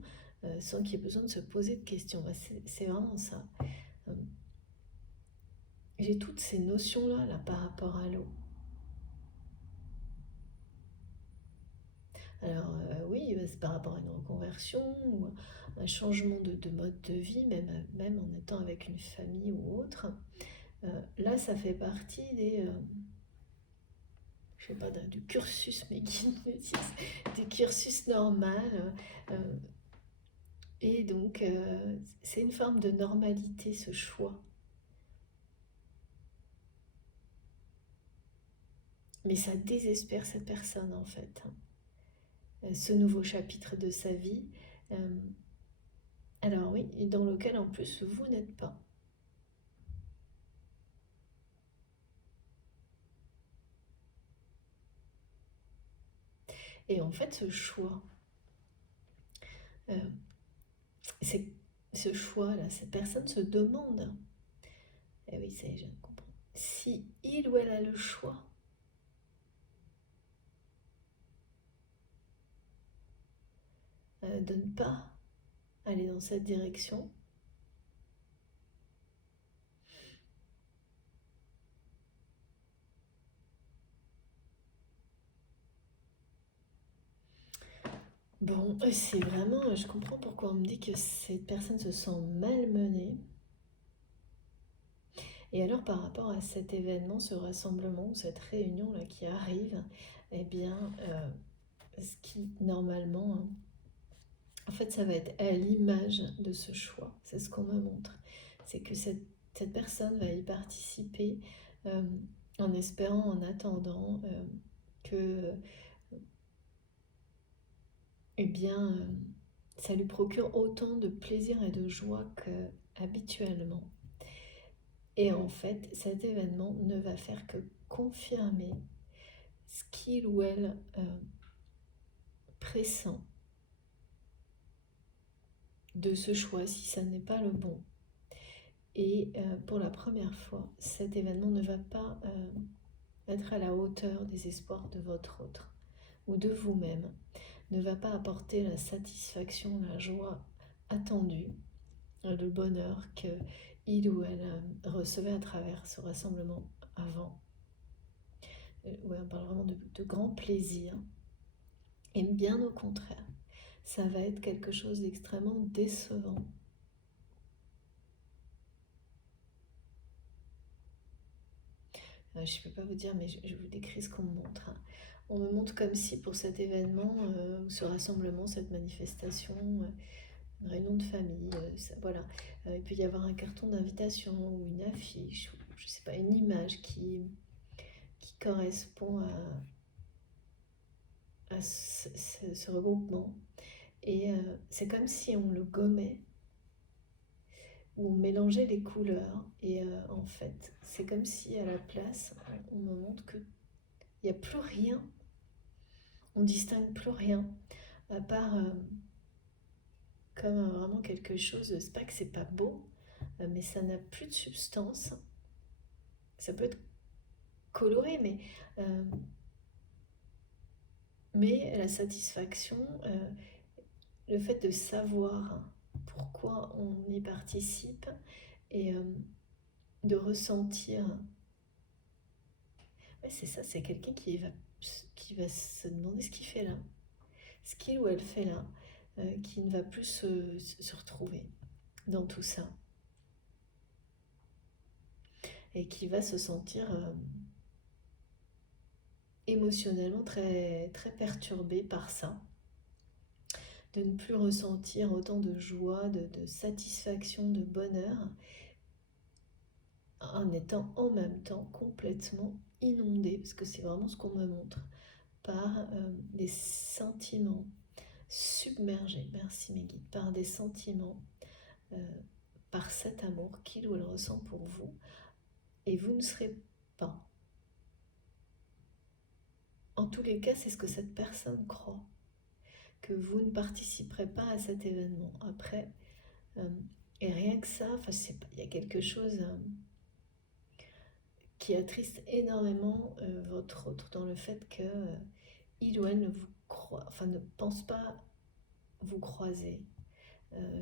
sans qu'il y ait besoin de se poser de questions. Bah, c'est vraiment ça. J'ai toutes ces notions-là là, par rapport à l'eau. Alors oui, c'est par rapport à une reconversion ou un changement de mode de vie, même en étant avec une famille ou autre. Là, ça fait partie je sais pas, du cursus, mais qui me disent, du cursus normal. Et donc, c'est une forme de normalité, ce choix. Mais ça désespère cette personne, en fait. Ce nouveau chapitre de sa vie. Alors oui, dans lequel, en plus, vous n'êtes pas. Et en fait, ce choix, c'est ce choix-là, cette personne se demande, et oui, ça y est, je viens de comprendre, si il ou elle a le choix de ne pas aller dans cette direction. Bon, c'est vraiment, je comprends pourquoi on me dit que cette personne se sent malmenée. Et alors par rapport à cet événement, ce rassemblement, cette réunion-là qui arrive, eh bien, ce qui normalement, en fait, ça va être à l'image de ce choix. C'est ce qu'on me montre. C'est que cette personne va y participer en espérant, en attendant que, eh bien, ça lui procure autant de plaisir et de joie qu'habituellement. Et en fait, cet événement ne va faire que confirmer ce qu'il ou elle pressent de ce choix, si ça n'est pas le bon. Et pour la première fois, cet événement ne va pas être à la hauteur des espoirs de votre autre ou de vous-même, ne va pas apporter la satisfaction, la joie attendue, le bonheur qu'il ou elle recevait à travers ce rassemblement avant. Ouais, on parle vraiment de grand plaisir. Et bien au contraire, ça va être quelque chose d'extrêmement décevant. Je ne peux pas vous dire, mais je vous décris ce qu'on me montre. On me montre comme si pour cet événement, ce rassemblement, cette manifestation, une réunion de famille, voilà, il peut y avoir un carton d'invitation ou une affiche, ou, je ne sais pas, une image qui correspond à ce regroupement. Et c'est comme si on le gommait, ou on mélangeait les couleurs. Et en fait, c'est comme si à la place, on me montre qu'il n'y a plus rien, on distingue plus rien, à part comme vraiment quelque chose, c'est pas que c'est pas beau, mais ça n'a plus de substance. Ça peut être coloré, mais la satisfaction le fait de savoir pourquoi on y participe et de ressentir. Ouais, c'est ça, c'est quelqu'un qui va se demander ce qu'il fait là, ce qu'il ou elle fait là, qui ne va plus se retrouver dans tout ça et qui va se sentir émotionnellement très, très perturbé par ça, de ne plus ressentir autant de joie, de satisfaction, de bonheur, en étant en même temps complètement inondé, parce que c'est vraiment ce qu'on me montre, par des sentiments submergés, merci mes guides, par des sentiments, par cet amour qu'il ou elle ressent pour vous, et vous ne serez pas. En tous les cas, c'est ce que cette personne croit, que vous ne participerez pas à cet événement. Après, et rien que ça, enfin, il y a quelque chose qui attriste énormément votre autre dans le fait que il ou elle ne vous croit, enfin ne pense pas vous croiser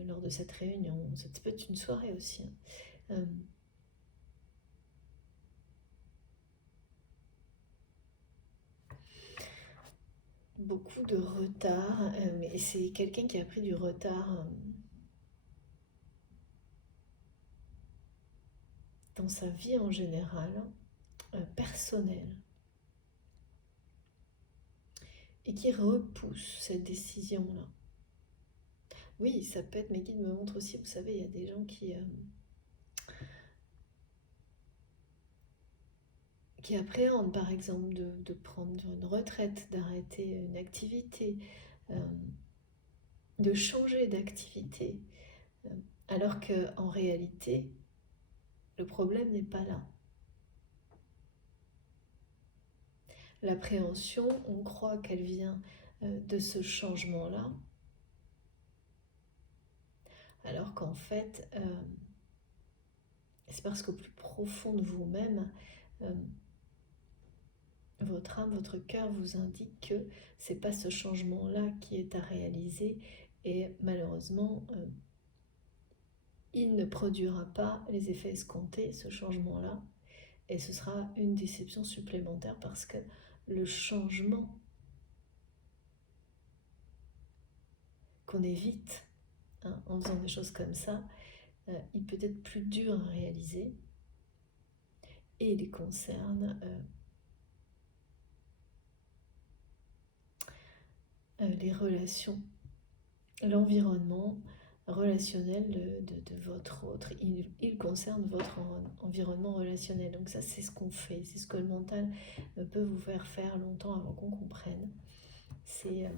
lors de cette réunion. Ça peut être une soirée aussi. Beaucoup de retard, mais c'est quelqu'un qui a pris du retard dans sa vie en général, personnelle, et qui repousse cette décision-là. Oui, ça peut être, mes guides me montrent aussi, vous savez, il y a des gens qui appréhendent par exemple de prendre une retraite, d'arrêter une activité, de changer d'activité, alors qu'en réalité, le problème n'est pas là. L'appréhension, on croit qu'elle vient de ce changement-là, alors qu'en fait, c'est parce qu'au plus profond de vous-même, votre âme, votre cœur vous indique que c'est pas ce changement-là qui est à réaliser, et malheureusement, il ne produira pas les effets escomptés, ce changement-là, et ce sera une déception supplémentaire parce que le changement qu'on évite en faisant des choses comme ça, il peut être plus dur à réaliser, et il concerne les relations, l'environnement relationnel de votre autre. Il concerne votre environnement relationnel. Donc ça, c'est ce qu'on fait, c'est ce que le mental peut vous faire longtemps avant qu'on comprenne. C'est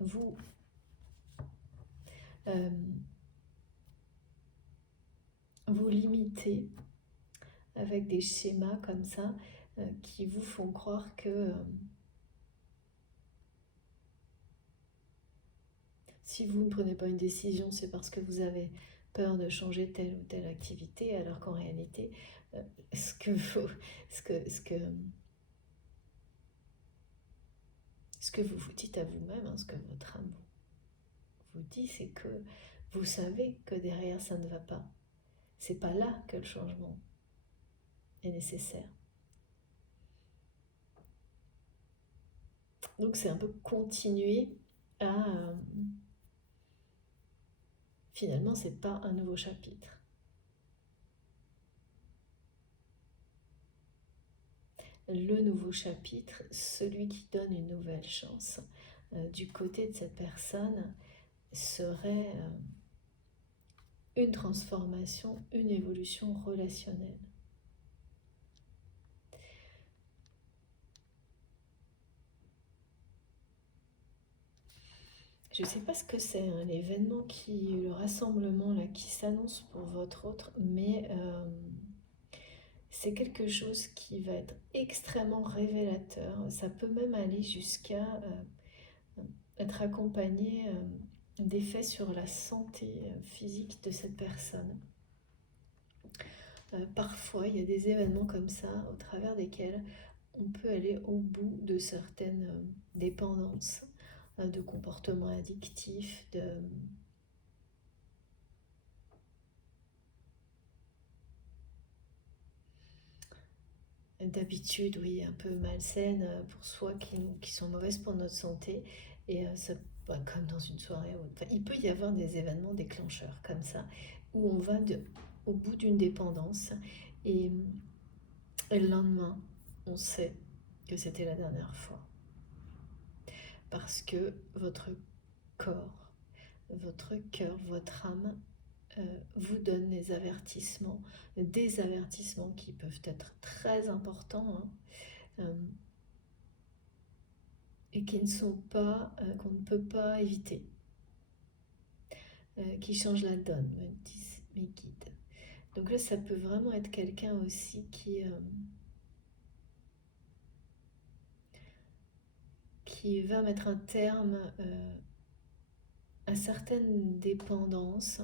vous vous limiter avec des schémas comme ça qui vous font croire que si vous ne prenez pas une décision, c'est parce que vous avez peur de changer telle ou telle activité, alors qu'en réalité, ce que vous vous dites à vous-même, ce que votre âme vous dit, c'est que vous savez que derrière ça ne va pas. C'est pas là que le changement est nécessaire. Donc c'est un peu continuer à finalement c'est pas un nouveau chapitre. Le nouveau chapitre, celui qui donne une nouvelle chance du côté de cette personne, serait une transformation, une évolution relationnelle. Je ne sais pas ce que c'est, l'événement le rassemblement là, qui s'annonce pour votre autre, mais c'est quelque chose qui va être extrêmement révélateur. Ça peut même aller jusqu'à être accompagné d'effets sur la santé physique de cette personne. Parfois, il y a des événements comme ça au travers desquels on peut aller au bout de certaines dépendances de comportements addictifs, d'habitudes, oui, un peu malsaines pour soi, qui sont mauvaises pour notre santé. Et ça, bah, comme dans une soirée, enfin, il peut y avoir des événements déclencheurs comme ça, où on va au bout d'une dépendance, et, et le lendemain, on sait que c'était la dernière fois. Parce que votre corps, votre cœur, votre âme vous donne des avertissements qui peuvent être très importants, hein, euh, et qui ne sont pas, qu'on ne peut pas éviter, qui changent la donne, me disent mes guides. Donc là, ça peut vraiment être quelqu'un aussi qui va mettre un terme à certaines dépendances,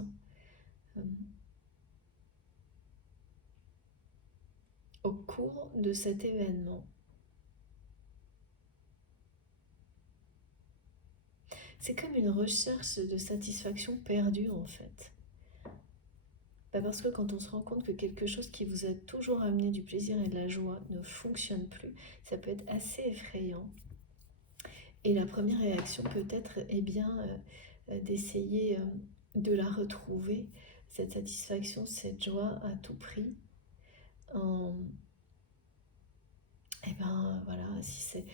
euh, au cours de cet événement. C'est comme une recherche de satisfaction perdue en fait. Bah parce que quand on se rend compte que quelque chose qui vous a toujours amené du plaisir et de la joie ne fonctionne plus, ça peut être assez effrayant. Et la première réaction peut être d'essayer de la retrouver, cette satisfaction, cette joie à tout prix. En, et ben voilà, si c'est,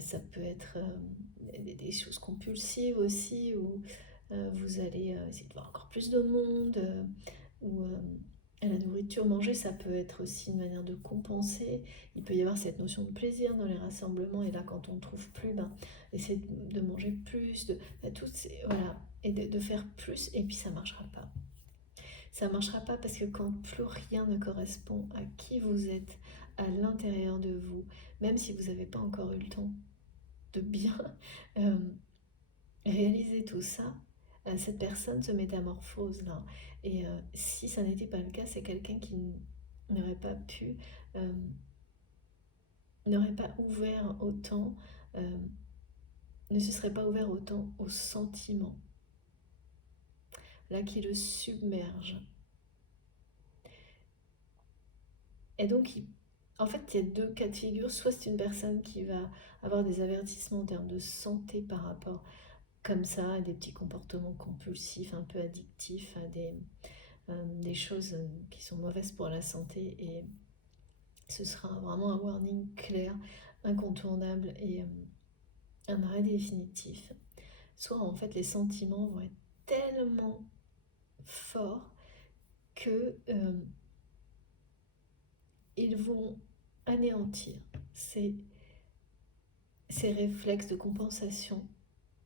ça peut être des choses compulsives aussi, où vous allez essayer de voir encore plus de monde, ou la nourriture, manger, ça peut être aussi une manière de compenser. Il peut y avoir cette notion de plaisir dans les rassemblements, et là, quand on ne trouve plus, ben, essayer de manger plus, voilà, et de faire plus, et puis ça ne marchera pas. Ça ne marchera pas parce que quand plus rien ne correspond à qui vous êtes à l'intérieur de vous, même si vous n'avez pas encore eu le temps de bien euh, réaliser tout ça, cette personne se métamorphose là. Et si ça n'était pas le cas, c'est quelqu'un qui n'aurait pas pu, euh, n'aurait pas ouvert autant, euh, ne se serait pas ouvert autant aux sentiments, là qui le submerge. Et donc, en fait, il y a deux cas de figure. Soit c'est une personne qui va avoir des avertissements en termes de santé par rapport, comme ça, à des petits comportements compulsifs, un peu addictifs, à des choses qui sont mauvaises pour la santé. Et ce sera vraiment un warning clair, incontournable, et un arrêt définitif. Soit en fait les sentiments vont être tellement forts que ils vont anéantir ces, ces réflexes de compensation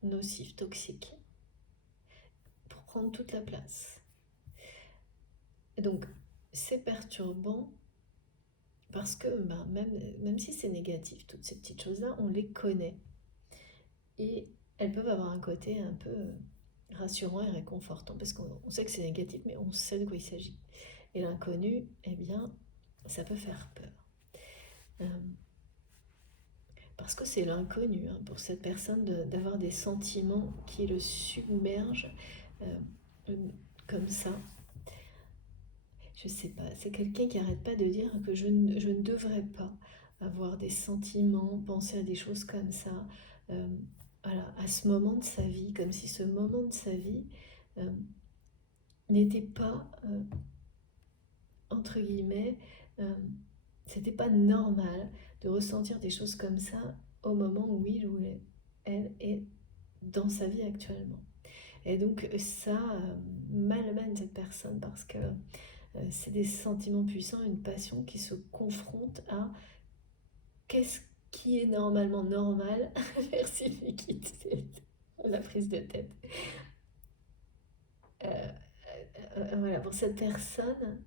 nocifs, toxiques, pour prendre toute la place. Et donc c'est perturbant parce que même si c'est négatif, toutes ces petites choses-là, on les connaît. Et elles peuvent avoir un côté un peu rassurant et réconfortant, parce qu'on sait que c'est négatif, mais on sait de quoi il s'agit. Et l'inconnu, eh bien, ça peut faire peur. Parce que c'est l'inconnu, hein, pour cette personne d'avoir des sentiments qui le submergent comme ça. Je sais pas, c'est quelqu'un qui arrête pas de dire que je ne devrais pas avoir des sentiments, penser à des choses comme ça, euh, voilà, à ce moment de sa vie, comme si ce moment de sa vie euh, n'était pas, entre guillemets, euh, c'était pas normal de ressentir des choses comme ça au moment où il ou elle est dans sa vie actuellement. Et donc ça malmène cette personne parce que c'est des sentiments puissants, une passion qui se confronte à qu'est-ce qui est normalement normal. Merci Vicky, la prise de tête. Voilà, pour cette personne,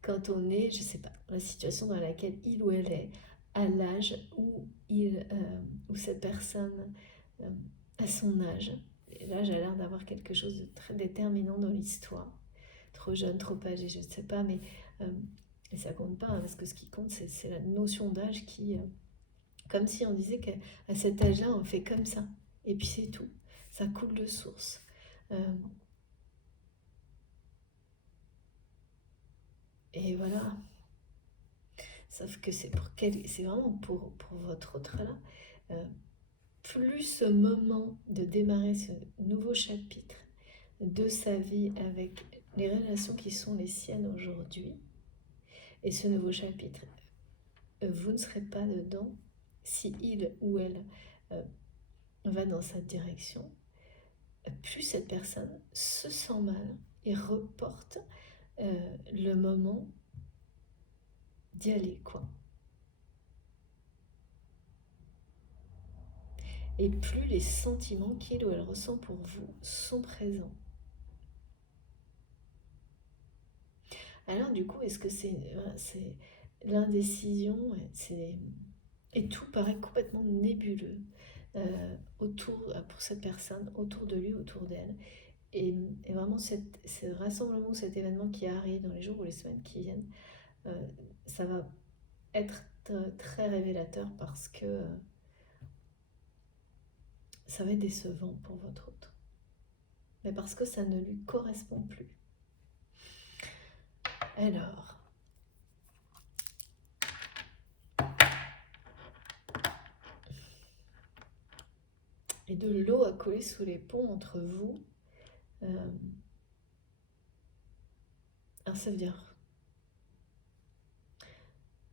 quand on est, je sais pas, dans la situation dans laquelle il ou elle est, à l'âge où cette personne euh, a son âge, et l'âge a l'air d'avoir quelque chose de très déterminant dans l'histoire. Trop jeune, trop âgé, je ne sais pas, mais et ça compte pas, hein, parce que ce qui compte, c'est la notion d'âge qui, comme si on disait qu'à cet âge-là, on fait comme ça. Et puis c'est tout. Ça coule de source. Et voilà. Sauf que c'est c'est vraiment pour votre autre là. Plus ce moment de démarrer ce nouveau chapitre de sa vie avec les relations qui sont les siennes aujourd'hui, et ce nouveau chapitre, vous ne serez pas dedans si il ou elle va dans cette direction, plus cette personne se sent mal et reporte le moment d'y aller, quoi. Et plus les sentiments qu'il ou elle ressent pour vous sont présents. Alors du coup, est-ce que c'est l'indécision, et tout paraît complètement nébuleux pour cette personne, autour de lui, autour d'elle. Et vraiment, ce rassemblement, cet événement qui arrive dans les jours ou les semaines qui viennent, ça va être très révélateur parce que ça va être décevant pour votre autre. Mais parce que ça ne lui correspond plus. Alors, et de l'eau à coller sous les ponts entre vous. Alors ça veut dire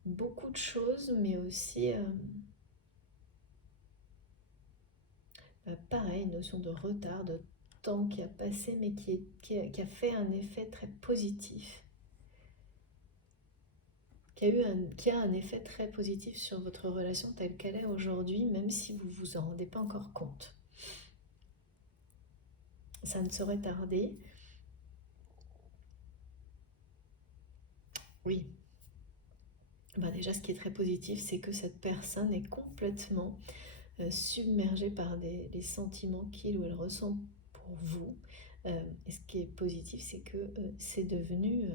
beaucoup de choses, mais aussi pareil, une notion de retard, de temps qui a passé, mais qui a fait un effet très positif, qui a un effet très positif sur votre relation telle qu'elle est aujourd'hui, même si vous ne vous en rendez pas encore compte. Ça ne saurait tarder. Oui. Déjà, ce qui est très positif, c'est que cette personne est complètement submergée par les sentiments qu'il ou elle ressent pour vous. Et ce qui est positif, c'est que c'est devenu...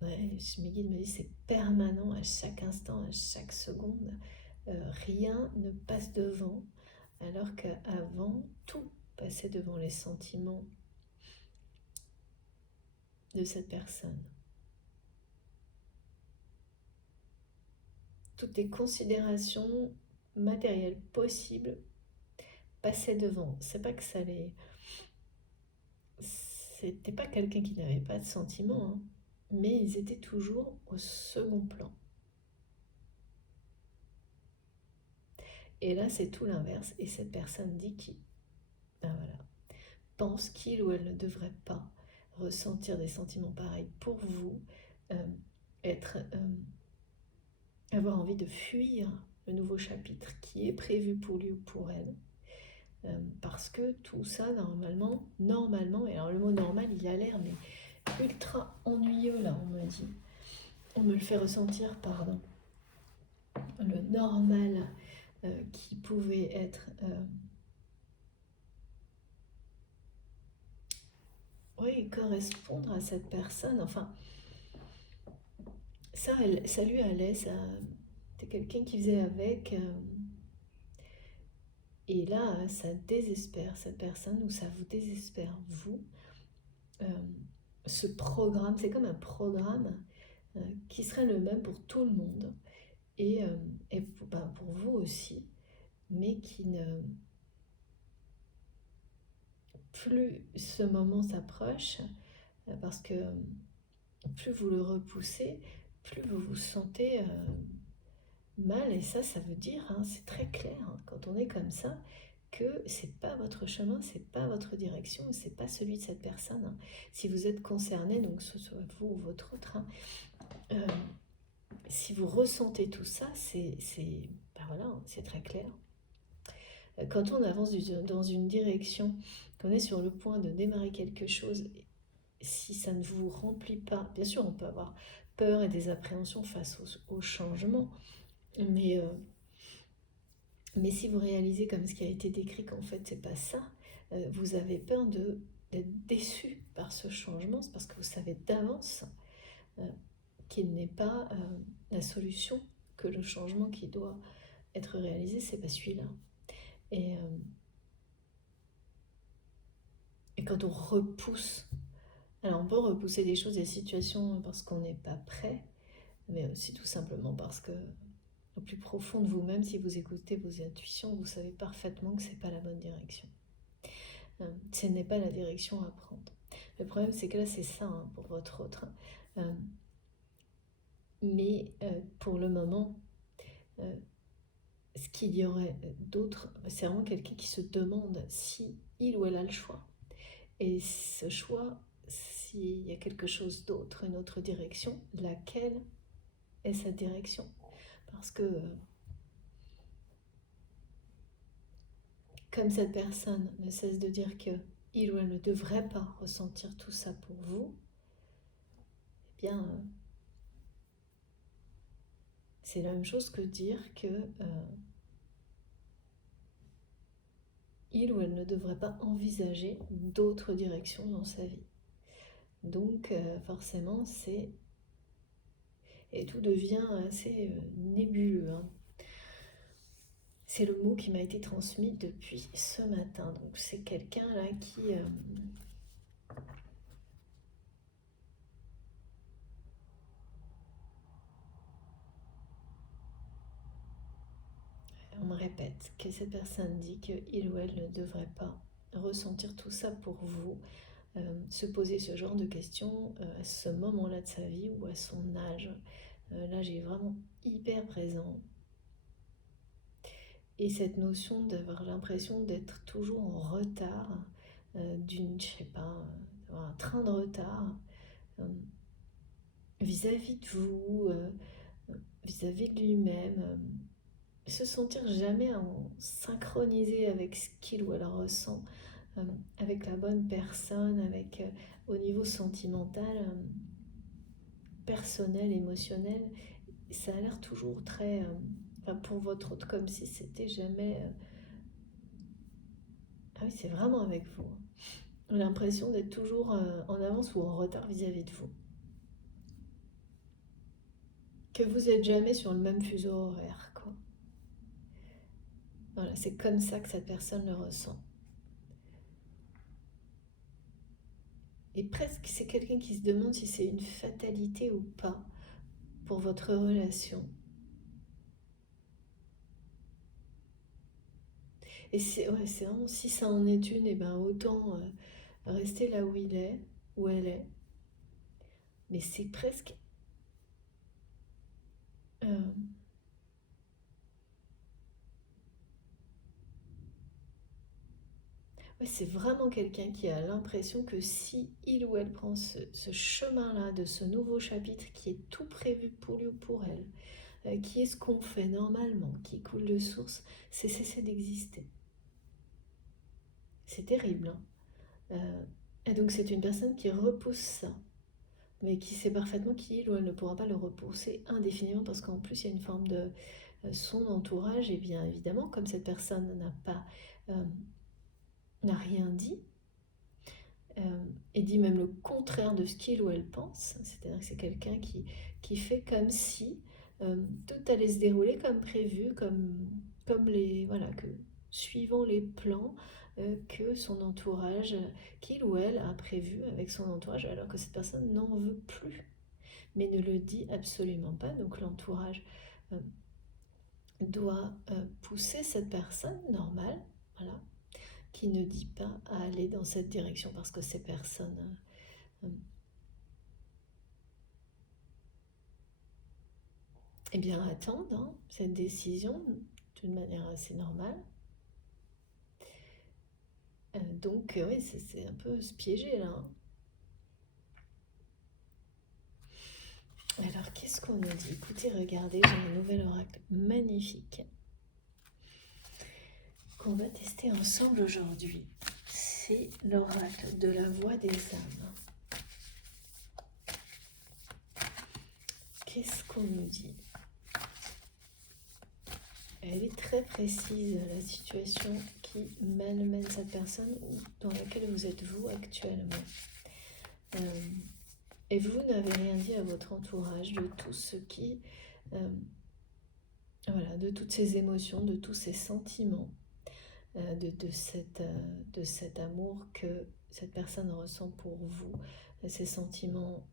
mes guides me disent c'est permanent à chaque instant, à chaque seconde. Rien ne passe devant, alors qu'avant, tout passait devant les sentiments de cette personne. Toutes les considérations matérielles possibles passaient devant. C'est pas que ça les... C'était pas quelqu'un qui n'avait pas de sentiments, hein, mais ils étaient toujours au second plan. Et là, c'est tout l'inverse. Et cette personne dit pense qu'il ou elle ne devrait pas ressentir des sentiments pareils pour vous, avoir envie de fuir le nouveau chapitre qui est prévu pour lui ou pour elle. Parce que tout ça, normalement, et alors le mot normal, il a l'air mais ultra ennuyeux là, on me dit. On me le fait ressentir, pardon. Le normal qui pouvait être... correspondre à cette personne, enfin, ça lui allait, c'était quelqu'un qui faisait avec, et là, ça désespère cette personne, ou ça vous désespère, vous. Ce programme, c'est comme un programme qui serait le même pour tout le monde, et pour vous aussi, mais qui ne... Plus ce moment s'approche, parce que plus vous le repoussez, plus vous vous sentez mal. Et ça veut dire, hein, c'est très clair, hein, quand on est comme ça, que c'est pas votre chemin, c'est pas votre direction, c'est pas celui de cette personne. Hein. Si vous êtes concerné, donc ce soit vous ou votre autre, hein, si vous ressentez tout ça, c'est très clair. Quand on avance dans une direction, qu'on est sur le point de démarrer quelque chose, si ça ne vous remplit pas, bien sûr on peut avoir peur et des appréhensions face au changement, mais si vous réalisez comme ce qui a été décrit qu'en fait c'est pas ça, vous avez peur d'être déçu par ce changement, c'est parce que vous savez d'avance qu'il n'est pas la solution, que le changement qui doit être réalisé, c'est pas celui-là. Et quand on repousse, alors on peut repousser des choses, des situations parce qu'on n'est pas prêt, mais aussi tout simplement parce que au plus profond de vous-même, si vous écoutez vos intuitions, vous savez parfaitement que c'est pas la bonne direction. Ce n'est pas la direction à prendre. Le problème, c'est que là, c'est ça pour votre autre. Mais pour le moment, ce qu'il y aurait d'autre, c'est vraiment quelqu'un qui se demande si il ou elle a le choix. Et ce choix, s'il y a quelque chose d'autre, une autre direction, laquelle est cette direction? Parce que comme cette personne ne cesse de dire que il ou elle ne devrait pas ressentir tout ça pour vous, eh bien, c'est la même chose que dire que il ou elle ne devrait pas envisager d'autres directions dans sa vie. Donc forcément, c'est... Et tout devient assez nébuleux. Hein. C'est le mot qui m'a été transmis depuis ce matin. Donc c'est quelqu'un là qui... On me répète que cette personne dit qu'il ou elle ne devrait pas ressentir tout ça pour vous, se poser ce genre de questions à ce moment-là de sa vie ou à son âge. Là, j'ai vraiment hyper présent. Et cette notion d'avoir l'impression d'être toujours en retard, d'une, je sais pas, un train de retard vis-à-vis de vous, vis-à-vis de lui-même, se sentir jamais en synchronisé avec ce qu'il ou elle ressent, avec la bonne personne, avec au niveau sentimental, personnel, émotionnel, ça a l'air toujours très, pour votre autre, comme si c'était jamais... Ah oui, c'est vraiment avec vous. On a l'impression d'être toujours en avance ou en retard vis-à-vis de vous. Que vous n'êtes jamais sur le même fuseau horaire, quoi. Voilà, c'est comme ça que cette personne le ressent. Et presque, c'est quelqu'un qui se demande si c'est une fatalité ou pas pour votre relation. Et c'est vraiment, si ça en est une, et ben autant rester là où il est, où elle est. Mais c'est presque... ouais, c'est vraiment quelqu'un qui a l'impression que si il ou elle prend ce chemin-là, de ce nouveau chapitre qui est tout prévu pour lui ou pour elle, qui est ce qu'on fait normalement, qui coule de source, c'est cesser d'exister. C'est terrible. Hein. Et donc c'est une personne qui repousse ça, mais qui sait parfaitement qu'il ou elle ne pourra pas le repousser indéfiniment parce qu'en plus il y a une forme de son entourage, et bien évidemment comme cette personne n'a rien dit, et dit même le contraire de ce qu'il ou elle pense, c'est-à-dire que c'est quelqu'un qui fait comme si tout allait se dérouler comme prévu, comme les, voilà, que suivant les plans que son entourage, qu'il ou elle a prévu avec son entourage, alors que cette personne n'en veut plus, mais ne le dit absolument pas. Donc l'entourage doit pousser cette personne normale, voilà, qui ne dit pas à aller dans cette direction parce que ces personnes eh bien attendent cette décision d'une manière assez normale. Donc oui, c'est un peu se piéger là. Hein. Alors qu'est-ce qu'on nous dit? Écoutez, regardez, j'ai un nouvel oracle magnifique qu'on va tester ensemble aujourd'hui. C'est l'oracle de la voix des âmes. Qu'est-ce qu'on nous dit? Elle est très précise, la situation qui malmène cette personne ou dans laquelle vous êtes vous actuellement. Et vous n'avez rien dit à votre entourage de tout ce qui euh, voilà, de toutes ces émotions, de tous ces sentiments, de cet amour que cette personne ressent pour vous. Ces sentiments,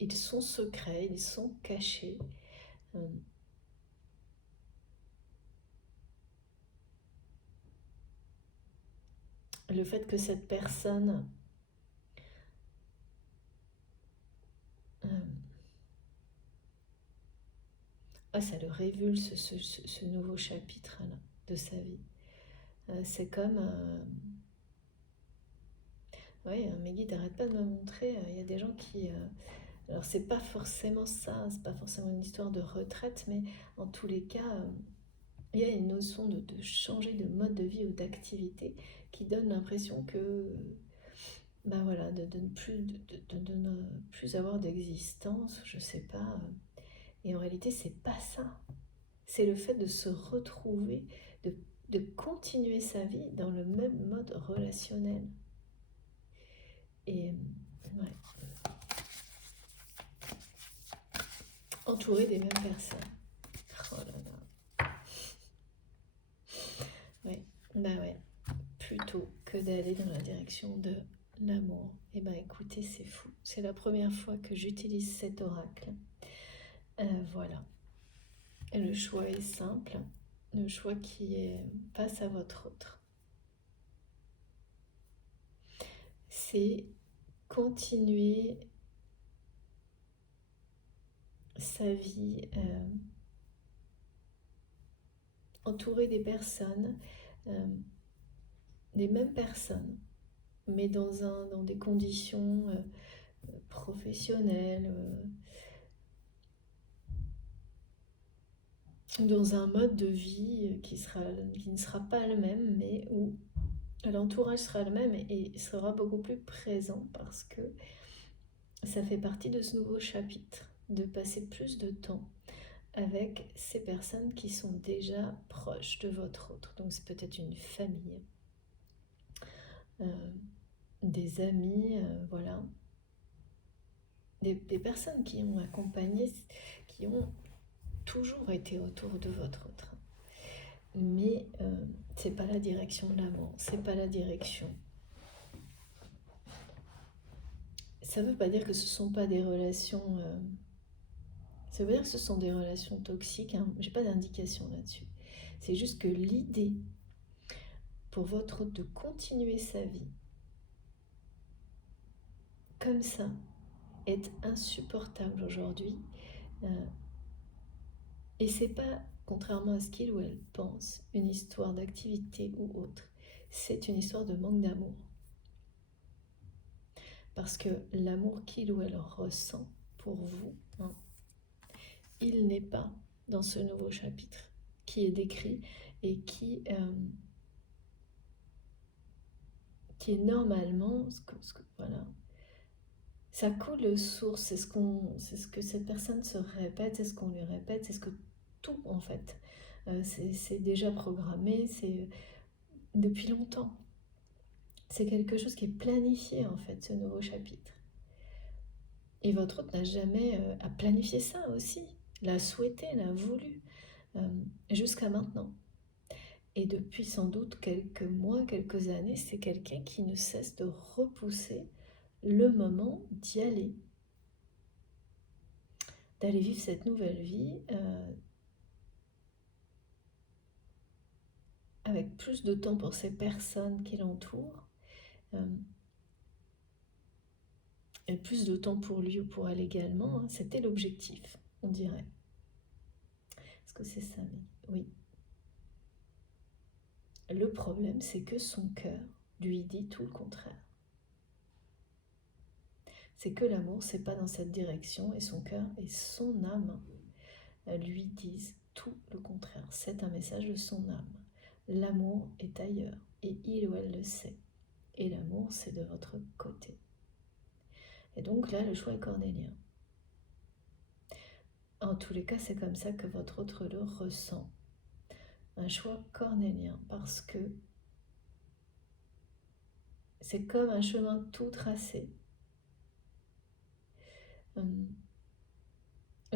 ils sont secrets, ils sont cachés. Euh, le fait que cette personne ça le révulse, ce nouveau chapitre-là de sa vie. C'est comme ouais, mes guides n'arrêtent pas de me montrer. Il y a des gens qui. Alors, c'est pas forcément ça, c'est pas forcément une histoire de retraite, mais en tous les cas, il y a une notion de changer de mode de vie ou d'activité qui donne l'impression que. Ben voilà, de ne plus, de ne plus avoir d'existence, je sais pas. Et en réalité, c'est pas ça. C'est le fait de se retrouver, de, de continuer sa vie dans le même mode relationnel. Et ouais, entouré des mêmes personnes. Oh là là. Ouais, bah ouais. Plutôt que d'aller dans la direction de l'amour. Et ben écoutez, c'est fou. C'est la première fois que j'utilise cet oracle. Voilà. Et le choix est simple. Le choix qui est face à votre autre. C'est continuer sa vie entouré des personnes, des mêmes personnes, mais dans des conditions professionnelles, dans un mode de vie qui ne sera pas le même, mais où l'entourage sera le même et sera beaucoup plus présent parce que ça fait partie de ce nouveau chapitre, de passer plus de temps avec ces personnes qui sont déjà proches de votre autre. Donc c'est peut-être une famille, des amis, voilà. Des personnes qui ont accompagné, qui ont toujours été autour de votre autre. Mais c'est pas la direction de l'amour, c'est pas la direction. Ça veut pas dire que ce sont pas des relations. Ça veut dire que ce sont des relations toxiques. Hein. J'ai pas d'indication là-dessus. C'est juste que l'idée pour votre autre de continuer sa vie comme ça est insupportable aujourd'hui. Et c'est pas, contrairement à ce qu'il ou elle pense, une histoire d'activité ou autre. C'est une histoire de manque d'amour. Parce que l'amour qu'il ou elle ressent pour vous, hein, il n'est pas dans ce nouveau chapitre qui est décrit et qui est normalement, voilà, ça coule de source, c'est ce que cette personne se répète, c'est ce qu'on lui répète, c'est ce que tout en fait, c'est déjà programmé, c'est depuis longtemps. C'est quelque chose qui est planifié en fait, ce nouveau chapitre. Et votre autre n'a jamais à planifier ça aussi, l'a souhaité, l'a voulu, jusqu'à maintenant. Et depuis sans doute quelques mois, quelques années, c'est quelqu'un qui ne cesse de repousser le moment d'y aller. D'aller vivre cette nouvelle vie avec plus de temps pour ces personnes qui l'entourent et plus de temps pour lui ou pour elle également. Hein. C'était l'objectif, on dirait. Est-ce que c'est ça? Oui. Le problème, c'est que son cœur lui dit tout le contraire. C'est que l'amour, c'est pas dans cette direction et son cœur et son âme lui disent tout le contraire. C'est un message de son âme. L'amour est ailleurs et il ou elle le sait. Et l'amour, c'est de votre côté. Et donc là, le choix est cornélien. En tous les cas, c'est comme ça que votre autre le ressent. Un choix cornélien parce que c'est comme un chemin tout tracé.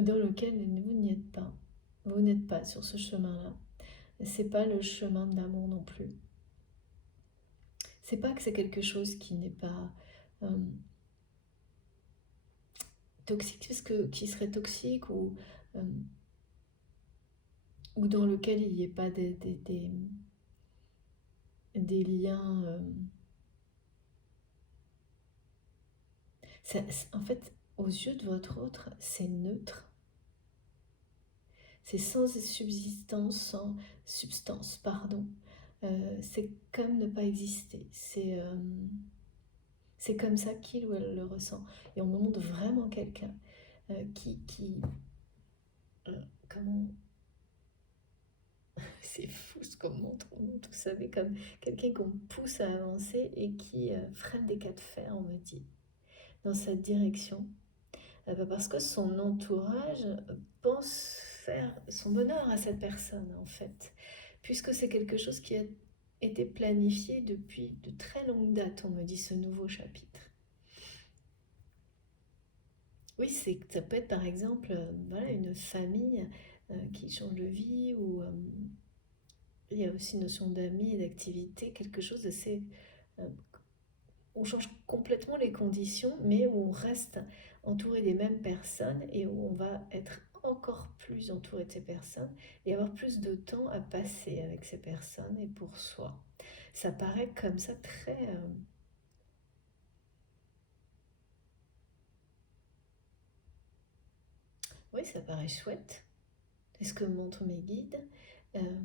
dans lequel vous n'y êtes pas. Vous n'êtes pas sur ce chemin-là. C'est pas le chemin de l'amour non plus. C'est pas que c'est quelque chose qui n'est pas euh, toxique, parce que qui serait toxique euh, ou dans lequel il n'y ait pas des liens. En fait, aux yeux de votre autre, c'est neutre. C'est sans subsistance, sans substance, pardon. C'est comme ne pas exister. C'est comme ça qu'il ou elle le ressent. Et on me montre vraiment quelqu'un qui comment c'est fou ce qu'on montre, vous savez, comme quelqu'un qu'on pousse à avancer et qui freine des cas de fer, on me dit, dans cette direction. Parce que son entourage pense faire son bonheur à cette personne, en fait, puisque c'est quelque chose qui a été planifié depuis de très longue date, on me dit, ce nouveau chapitre. Oui, ça peut être par exemple voilà, une famille qui change de vie, ou il y a aussi une notion d'amis et d'activité, quelque chose d'assez... euh, on change complètement les conditions, mais où on reste entouré des mêmes personnes et où on va être encore plus entouré de ces personnes et avoir plus de temps à passer avec ces personnes et pour soi. Ça paraît comme ça très... oui, ça paraît chouette. C'est ce que montrent mes guides. Euh,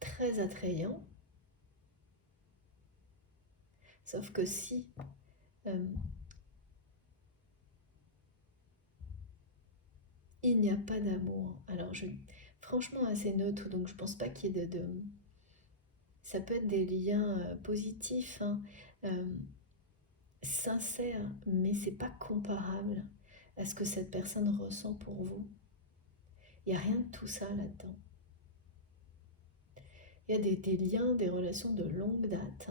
Très attrayant. Sauf que si euh, il n'y a pas d'amour, alors franchement assez neutre, donc je pense pas qu'il y ait ça peut être des liens positifs, hein, euh, sincères, mais c'est pas comparable à ce que cette personne ressent pour vous. Il n'y a rien de tout ça là-dedans. Il y a des liens, des relations de longue date.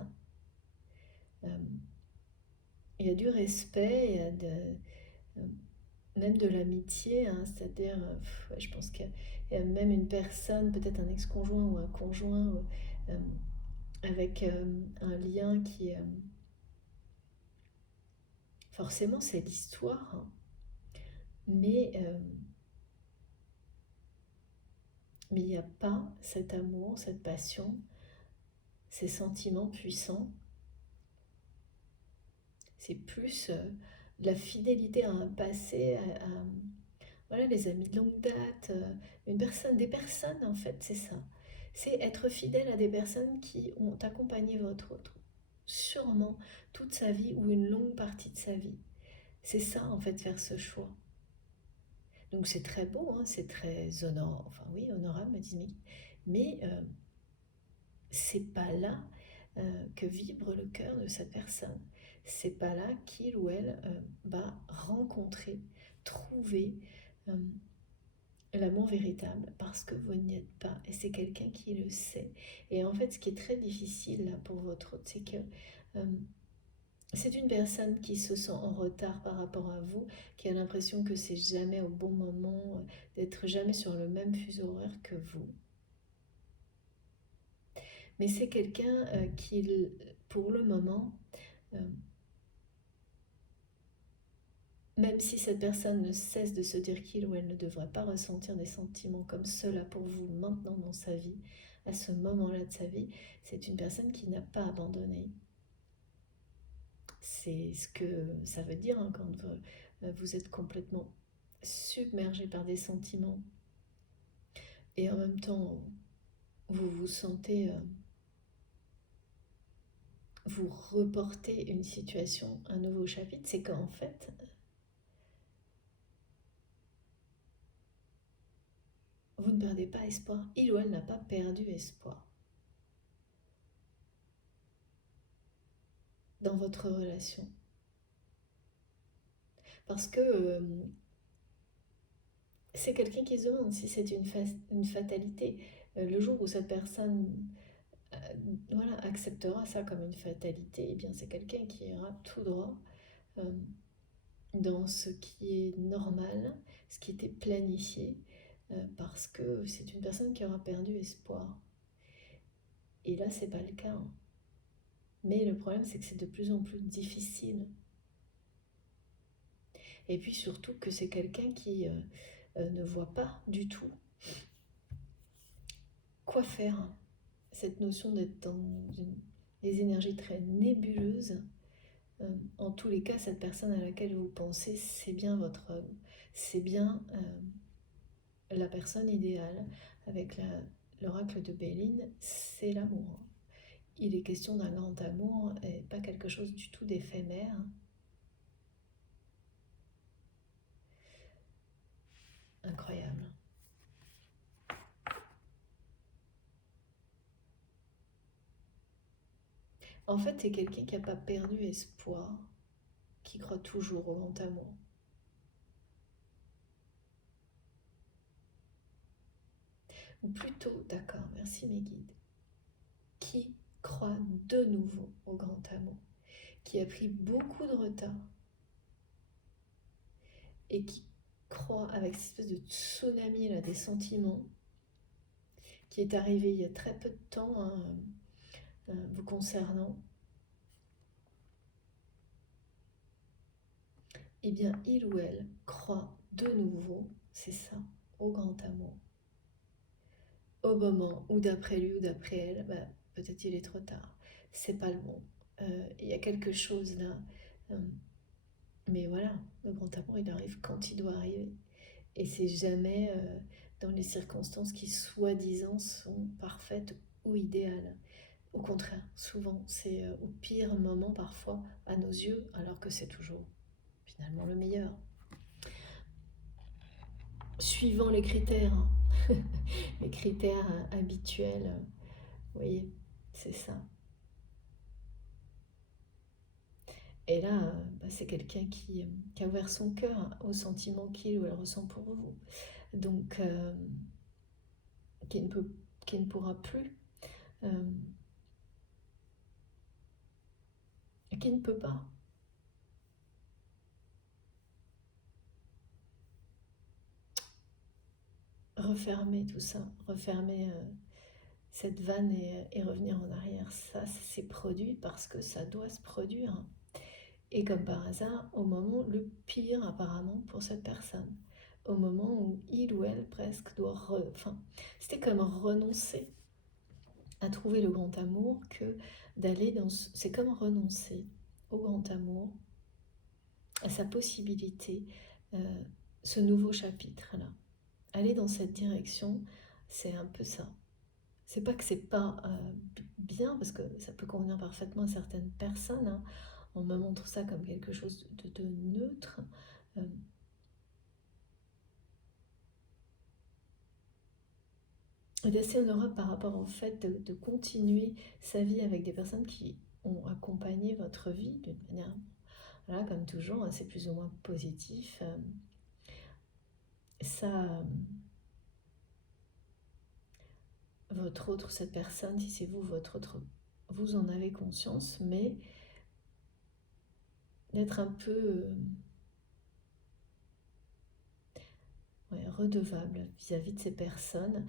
Euh, il y a du respect, il y a même de l'amitié, hein, c'est-à-dire, ouais, je pense qu'il y a même une personne, peut-être un ex-conjoint ou un conjoint, euh, avec un lien qui... forcément, c'est l'histoire, hein, mais mais il n'y a pas cet amour, cette passion, ces sentiments puissants. C'est plus la fidélité à un passé, voilà, les amis de longue date, des personnes en fait, c'est ça. C'est être fidèle à des personnes qui ont accompagné votre autre, sûrement toute sa vie ou une longue partie de sa vie. C'est ça en fait, faire ce choix. Donc c'est très beau, hein, c'est très honorable, enfin oui, honorable, me disent mes guides. Mais c'est pas là que vibre le cœur de cette personne. C'est pas là qu'il ou elle va rencontrer, trouver euh, l'amour véritable, parce que vous n'y êtes pas. Et c'est quelqu'un qui le sait. Et en fait, ce qui est très difficile là, pour votre autre, c'est que euh, c'est une personne qui se sent en retard par rapport à vous, qui a l'impression que c'est jamais au bon moment, d'être jamais sur le même fuseau horaire que vous. Mais c'est quelqu'un qui, pour le moment, euh, même si cette personne ne cesse de se dire qu'il ou elle ne devrait pas ressentir des sentiments comme cela pour vous maintenant dans sa vie, à ce moment-là de sa vie, c'est une personne qui n'a pas abandonné. C'est ce que ça veut dire, hein, quand vous êtes complètement submergé par des sentiments et en même temps vous vous sentez, vous reportez une situation, un nouveau chapitre, c'est qu'en fait, vous ne perdez pas espoir. Il ou elle n'a pas perdu espoir dans votre relation. Parce que c'est quelqu'un qui se demande si c'est une fatalité. Le jour où cette personne euh, voilà, acceptera ça comme une fatalité, eh bien c'est quelqu'un qui ira tout droit. Euh, dans ce qui est normal, ce qui était planifié, parce que c'est une personne qui aura perdu espoir. Et là, c'est pas le cas, hein. Mais le problème, c'est que c'est de plus en plus difficile. Et puis surtout que c'est quelqu'un qui ne voit pas du tout quoi faire. Cette notion d'être dans des énergies très nébuleuses, en tous les cas, cette personne à laquelle vous pensez, c'est bien votre homme. C'est bien la personne idéale. Avec l'oracle de Béline, c'est l'amour. Il est question d'un grand amour et pas quelque chose du tout d'éphémère. Incroyable. En fait, c'est quelqu'un qui n'a pas perdu espoir, qui croit toujours au grand amour. Ou plutôt, d'accord, merci mes guides, qui croit de nouveau au grand amour, qui a pris beaucoup de retard et qui croit avec cette espèce de tsunami là, des sentiments qui est arrivé il y a très peu de temps, hein, vous concernant, eh bien il ou elle croit de nouveau, c'est ça, au grand amour. Au moment où d'après lui ou d'après elle, bah, peut-être il est trop tard, c'est pas le bon. Il y a quelque chose là, mais voilà, le grand amour il arrive quand il doit arriver. Et c'est jamais dans les circonstances qui soi-disant sont parfaites ou idéales. Au contraire, souvent c'est au pire moment parfois à nos yeux, alors que c'est toujours finalement le meilleur. Suivant les critères, hein. Les critères habituels, vous voyez, c'est ça. Et là, bah, c'est quelqu'un qui a ouvert son cœur aux sentiments qu'il ou elle ressent pour vous. Donc, qui ne peut, qui ne pourra plus, qui ne peut pas refermer tout ça, refermer cette vanne et revenir en arrière. Ça s'est produit parce que ça doit se produire. Et comme par hasard, au moment le pire apparemment pour cette personne. Au moment où il ou elle presque doit... Enfin, c'était comme renoncer à trouver le grand amour que d'aller dans... C'est comme renoncer au grand amour, à sa possibilité, ce nouveau chapitre-là. Aller dans cette direction, c'est un peu ça. C'est pas que c'est pas bien, parce que ça peut convenir parfaitement à certaines personnes, hein. On me montre ça comme quelque chose de neutre. D'assez honorable par rapport au fait de continuer sa vie avec des personnes qui ont accompagné votre vie d'une manière, voilà, comme toujours, hein, c'est plus ou moins positif. Ça, votre autre, cette personne, si c'est vous, votre autre, vous en avez conscience, mais d'être un peu redevable vis-à-vis de ces personnes.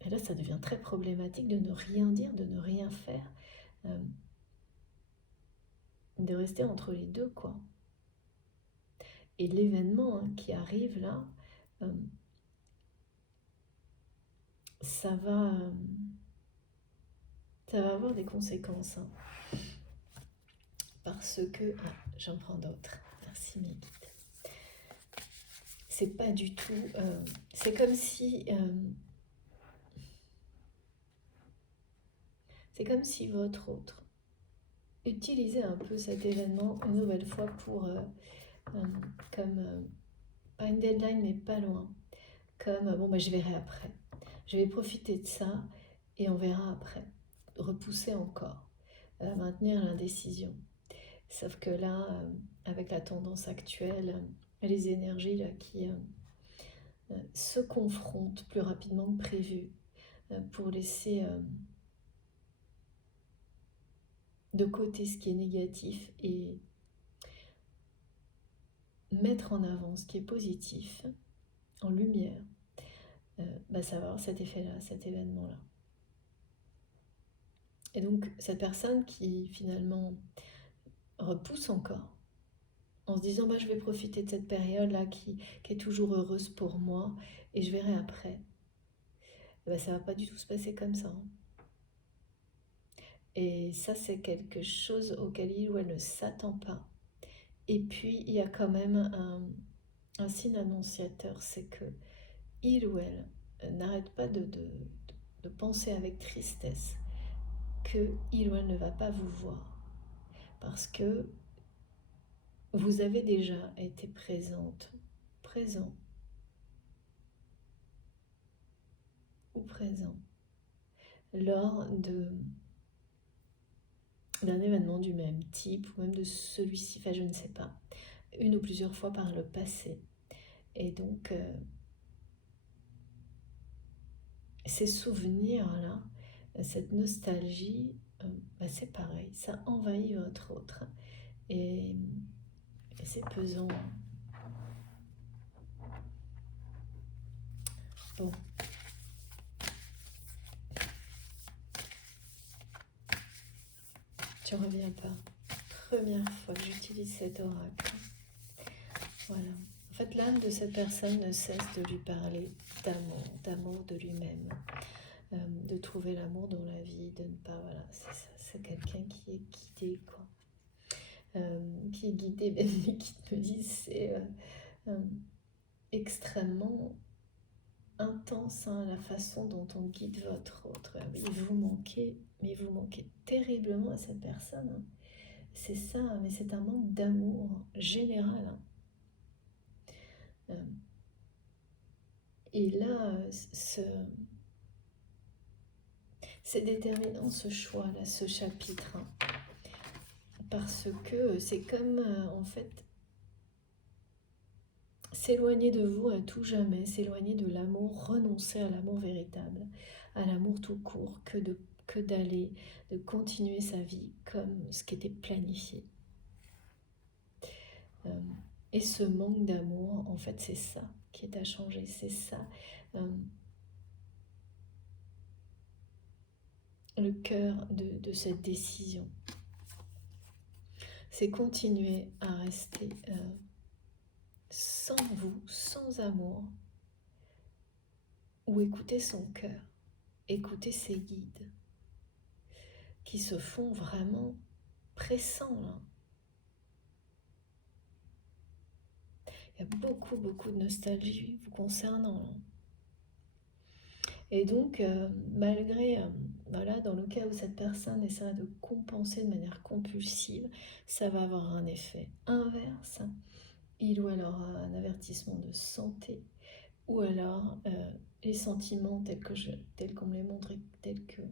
Et là, ça devient très problématique de ne rien dire, de ne rien faire, de rester entre les deux, quoi. Et l'événement, hein, qui arrive là, ça va avoir des conséquences, hein. Parce que... Ah, j'en prends d'autres. Merci mes guides. C'est pas du tout... c'est comme si... c'est comme si votre autre utilisait un peu cet événement une nouvelle fois pour... comme... pas une deadline, mais pas loin. Comme, bon, bah, je verrai après. Je vais profiter de ça et on verra après. Repousser encore. Maintenir l'indécision. Sauf que là, avec la tendance actuelle, les énergies là, qui se confrontent plus rapidement que prévu pour laisser de côté ce qui est négatif et mettre en avant ce qui est positif, en lumière, ça va avoir cet effet-là, cet événement-là. Et donc, cette personne qui finalement repousse encore, en se disant je vais profiter de cette période-là qui est toujours heureuse pour moi et je verrai après, ça va pas du tout se passer comme ça. Et ça, c'est quelque chose auquel il ou elle ne s'attend pas. Et puis, il y a quand même un signe annonciateur, c'est que il ou elle n'arrête pas de penser avec tristesse que il ou elle ne va pas vous voir. Parce que vous avez déjà été présent ou présent lors d'un événement du même type ou même de celui-ci, je ne sais pas, une ou plusieurs fois par le passé. Et donc, ces souvenirs-là, cette nostalgie, c'est pareil, ça envahit votre autre. Et c'est pesant. Bon. Tu reviens pas. Première fois que j'utilise cet oracle. Voilà. En fait, l'âme de cette personne ne cesse de lui parler d'amour de lui-même, de trouver l'amour dans la vie, de ne pas, voilà, c'est ça, c'est quelqu'un qui est guidé, quoi. Qui est guidé, même les guides me disent, c'est extrêmement intense, la façon dont on guide votre autre. Oui, vous manquez, mais vous manquez terriblement à cette personne. C'est ça, mais c'est un manque d'amour général. Et là, c'est déterminant ce choix-là, ce chapitre. Parce que c'est comme, en fait, s'éloigner de vous à tout jamais, s'éloigner de l'amour, renoncer à l'amour véritable, à l'amour tout court, que d'aller, de continuer sa vie comme ce qui était planifié. Et ce manque d'amour, en fait, c'est ça qui est à changer, c'est ça. Le cœur de cette décision. C'est continuer à rester sans vous, sans amour, ou écouter son cœur, écouter ses guides, qui se font vraiment pressants, là. Il y a beaucoup, beaucoup de nostalgie vous concernant, là. Et donc, malgré, voilà, dans le cas où cette personne essaiera de compenser de manière compulsive, ça va avoir un effet inverse. Il ou elle aura un avertissement de santé, ou alors les sentiments tels qu'on me les montre et tels que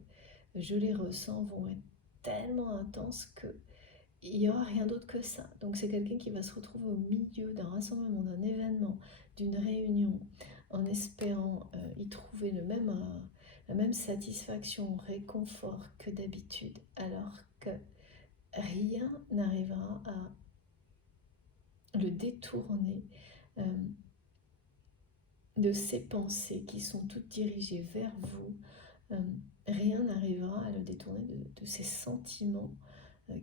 je les ressens vont être tellement intenses qu'il n'y aura rien d'autre que ça. Donc c'est quelqu'un qui va se retrouver au milieu d'un rassemblement, d'un événement, d'une réunion, en espérant y trouver la même satisfaction, réconfort que d'habitude, alors que rien n'arrivera à le détourner de ces pensées qui sont toutes dirigées vers vous. Rien n'arrivera à le détourner de ces sentiments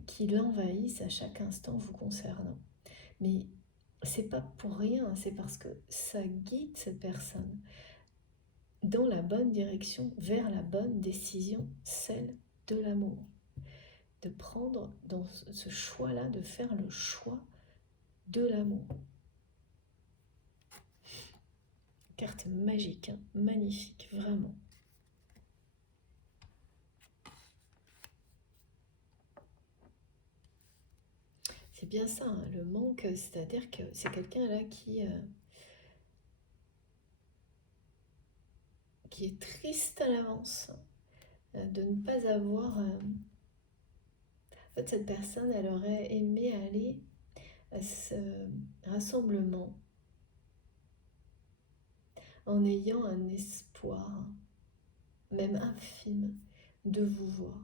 qui l'envahissent à chaque instant vous concernant. Mais c'est pas pour rien, c'est parce que ça guide cette personne dans la bonne direction, vers la bonne décision, celle de l'amour. De prendre dans ce choix-là, de faire le choix de l'amour. Carte magique, magnifique, vraiment. C'est bien ça, le manque, c'est-à-dire que c'est quelqu'un là qui est triste à l'avance de ne pas avoir... en fait, cette personne, elle aurait aimé aller à ce rassemblement en ayant un espoir, même infime, de vous voir.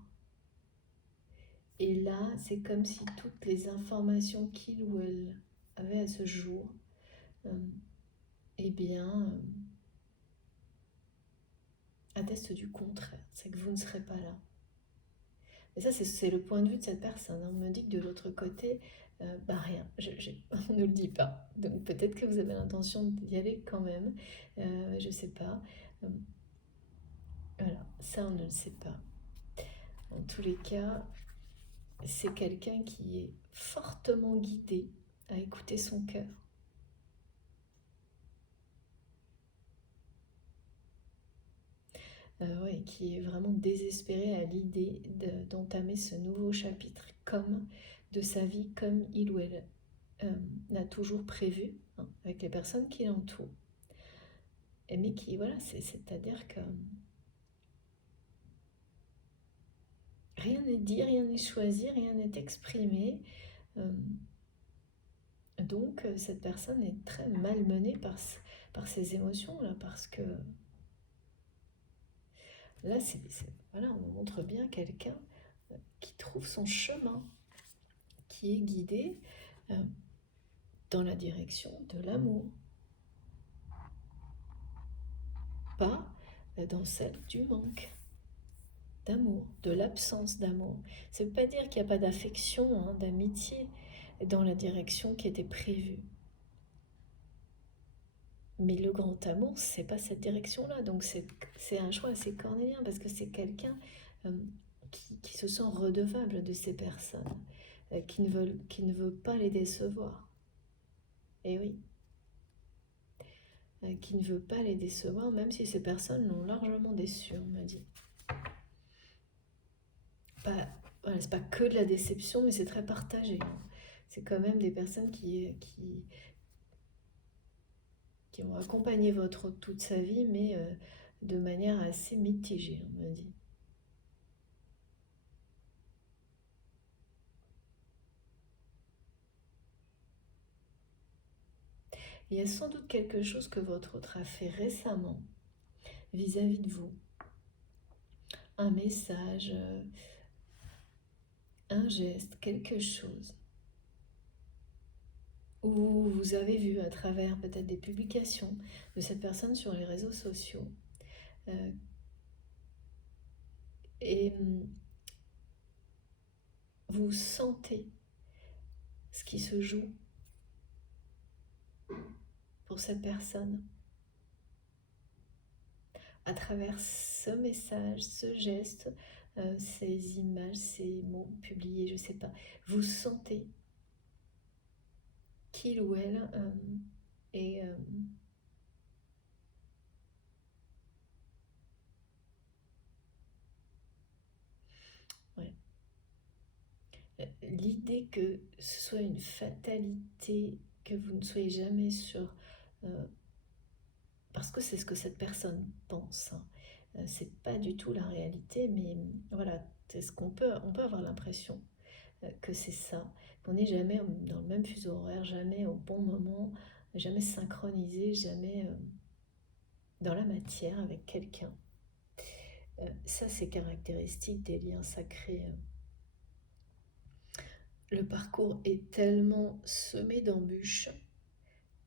Et là, c'est comme si toutes les informations qu'il ou elle avait à ce jour, euh, eh bien, attestent du contraire. C'est que vous ne serez pas là. Et ça, c'est le point de vue de cette personne. On me dit que de l'autre côté, bah rien, on ne le dit pas. Donc peut-être que vous avez l'intention d'y aller quand même, je ne sais pas. Euh, voilà, ça on ne le sait pas. En tous les cas, c'est quelqu'un qui est fortement guidé à écouter son cœur. Ouais, qui est vraiment désespéré à l'idée d'entamer ce nouveau chapitre comme de sa vie comme il ou elle l'a toujours prévu, hein, avec les personnes qui l'entourent. Mais qui, voilà, c'est-à-dire que rien n'est dit, rien n'est choisi, rien n'est exprimé. Euh, donc cette personne est très malmenée par ses émotions, là, parce que là, voilà, on montre bien quelqu'un qui trouve son chemin, qui est guidé dans la direction de l'amour, pas dans celle du manque d'amour, de l'absence d'amour. Ça ne veut pas dire qu'il n'y a pas d'affection, hein, d'amitié dans la direction qui était prévue. Mais le grand amour, c'est pas cette direction-là. Donc c'est un choix assez cornélien parce que c'est quelqu'un euh, qui se sent redevable de ces personnes, qui ne veut pas les décevoir. Et oui, qui ne veut pas les décevoir, même si ces personnes l'ont largement déçu, on m'a dit. Pas, voilà, c'est pas que de la déception, mais c'est très partagé, hein. C'est quand même des personnes qui ont accompagné votre hôte toute sa vie, mais de manière assez mitigée, on m'a dit. Il y a sans doute quelque chose que votre hôte a fait récemment vis-à-vis de vous. Un message, un geste, quelque chose. Ou vous avez vu à travers peut-être des publications de cette personne sur les réseaux sociaux. Euh, et vous sentez ce qui se joue pour cette personne à travers ce message, ce geste, ces images, ces mots publiés, je ne sais pas. Vous sentez qu'il ou elle est ouais. L'idée que ce soit une fatalité, que vous ne soyez jamais sur parce que c'est ce que cette personne pense, hein. C'est pas du tout la réalité, mais voilà, c'est ce on peut avoir l'impression que c'est ça, qu'on n'est jamais dans le même fuseau horaire, jamais au bon moment, jamais synchronisé, jamais dans la matière avec quelqu'un. Ça, c'est caractéristique des liens sacrés. Le parcours est tellement semé d'embûches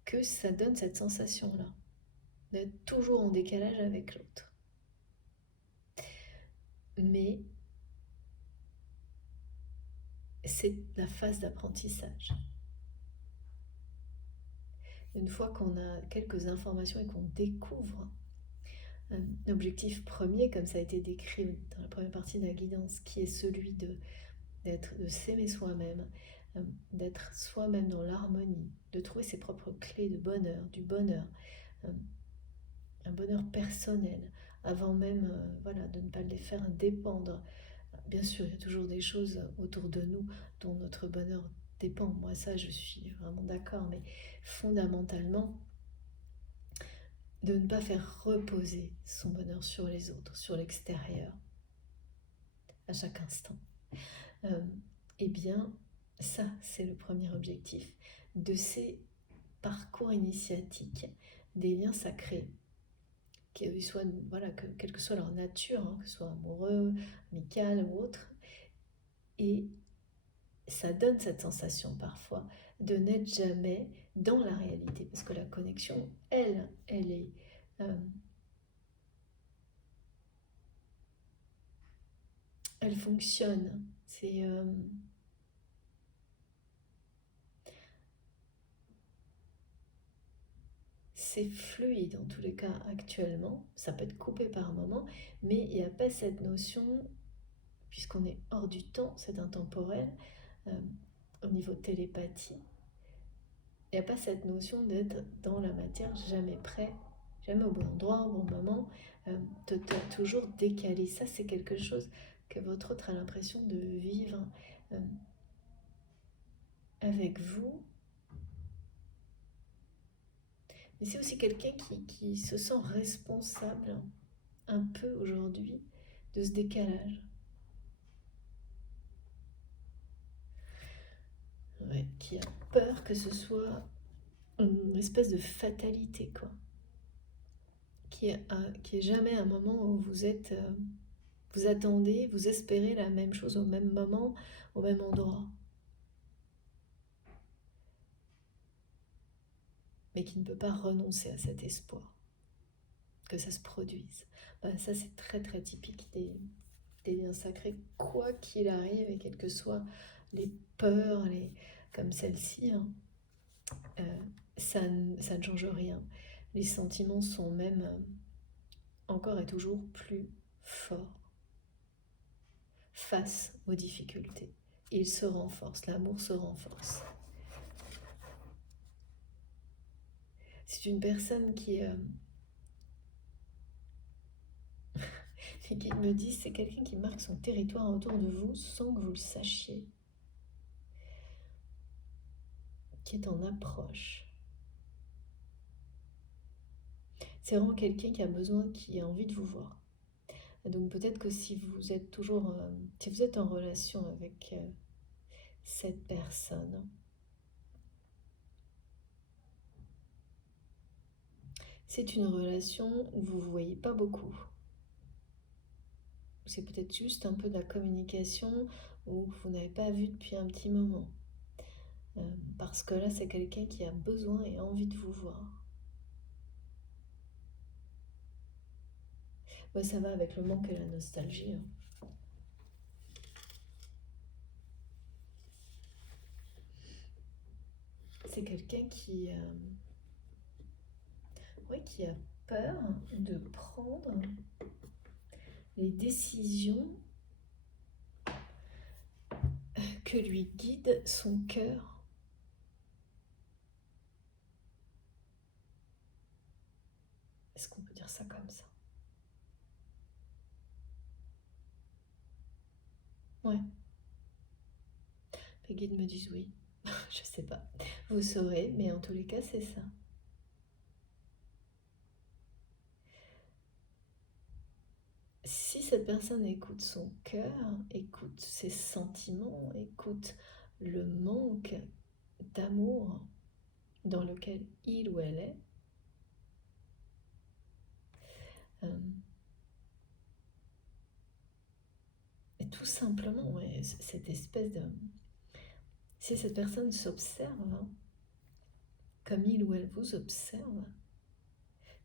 que ça donne cette sensation-là, d'être toujours en décalage avec l'autre. Mais c'est la phase d'apprentissage. Une fois qu'on a quelques informations et qu'on découvre un objectif premier, comme ça a été décrit dans la première partie de la guidance, qui est celui de s'aimer soi-même, d'être soi-même dans l'harmonie, de trouver ses propres clés de bonheur, du bonheur, euh, un bonheur personnel, avant même voilà, de ne pas les faire dépendre. Bien sûr, il y a toujours des choses autour de nous dont notre bonheur dépend. Moi, ça, je suis vraiment d'accord, mais fondamentalement, de ne pas faire reposer son bonheur sur les autres, sur l'extérieur, à chaque instant. Euh, eh bien, ça, c'est le premier objectif de ces parcours initiatiques, des liens sacrés, qu'ils soient, voilà, quelle que soit leur nature, hein, que ce soit amoureux, amical ou autre, et ça donne cette sensation parfois de n'être jamais dans la réalité, parce que la connexion, elle est... elle fonctionne. C'est fluide en tous les cas actuellement, ça peut être coupé par moment, mais il n'y a pas cette notion, puisqu'on est hors du temps, c'est intemporel, au niveau télépathie, il n'y a pas cette notion d'être dans la matière, jamais prêt, jamais au bon endroit, au bon moment, de toujours décalé. Ça, c'est quelque chose que votre autre a l'impression de vivre avec vous. Mais c'est aussi quelqu'un qui se sent responsable un peu aujourd'hui de ce décalage. Ouais, qui a peur que ce soit une espèce de fatalité, quoi. Qui est jamais un moment où vous attendez, vous espérez la même chose au même moment, au même endroit. Mais qui ne peut pas renoncer à cet espoir, que ça se produise. Ben, ça, c'est très très typique des liens sacrés, quoi qu'il arrive, et quelles que soient les peurs, comme celle-ci, hein, ça ne change rien. Les sentiments sont même encore et toujours plus forts face aux difficultés. Ils se renforcent, l'amour se renforce. C'est une personne qui me dit, c'est quelqu'un qui marque son territoire autour de vous sans que vous le sachiez, qui est en approche. C'est vraiment quelqu'un qui a besoin, qui a envie de vous voir. Donc peut-être que si vous êtes toujours, si vous êtes en relation avec cette personne, c'est une relation où vous ne vous voyez pas beaucoup. C'est peut-être juste un peu de la communication où vous n'avez pas vu depuis un petit moment. Parce que là, c'est quelqu'un qui a besoin et envie de vous voir. Ouais, ça va avec le manque et la nostalgie. C'est quelqu'un qui a peur de prendre les décisions que lui guide son cœur. Est-ce qu'on peut dire ça comme ça? Ouais. Les guides me disent oui. Je sais pas. Vous saurez, mais en tous les cas, c'est ça. Si cette personne écoute son cœur, écoute ses sentiments, écoute le manque d'amour dans lequel il ou elle est, et tout simplement, ouais, cette espèce de... Si cette personne s'observe, hein, comme il ou elle vous observe,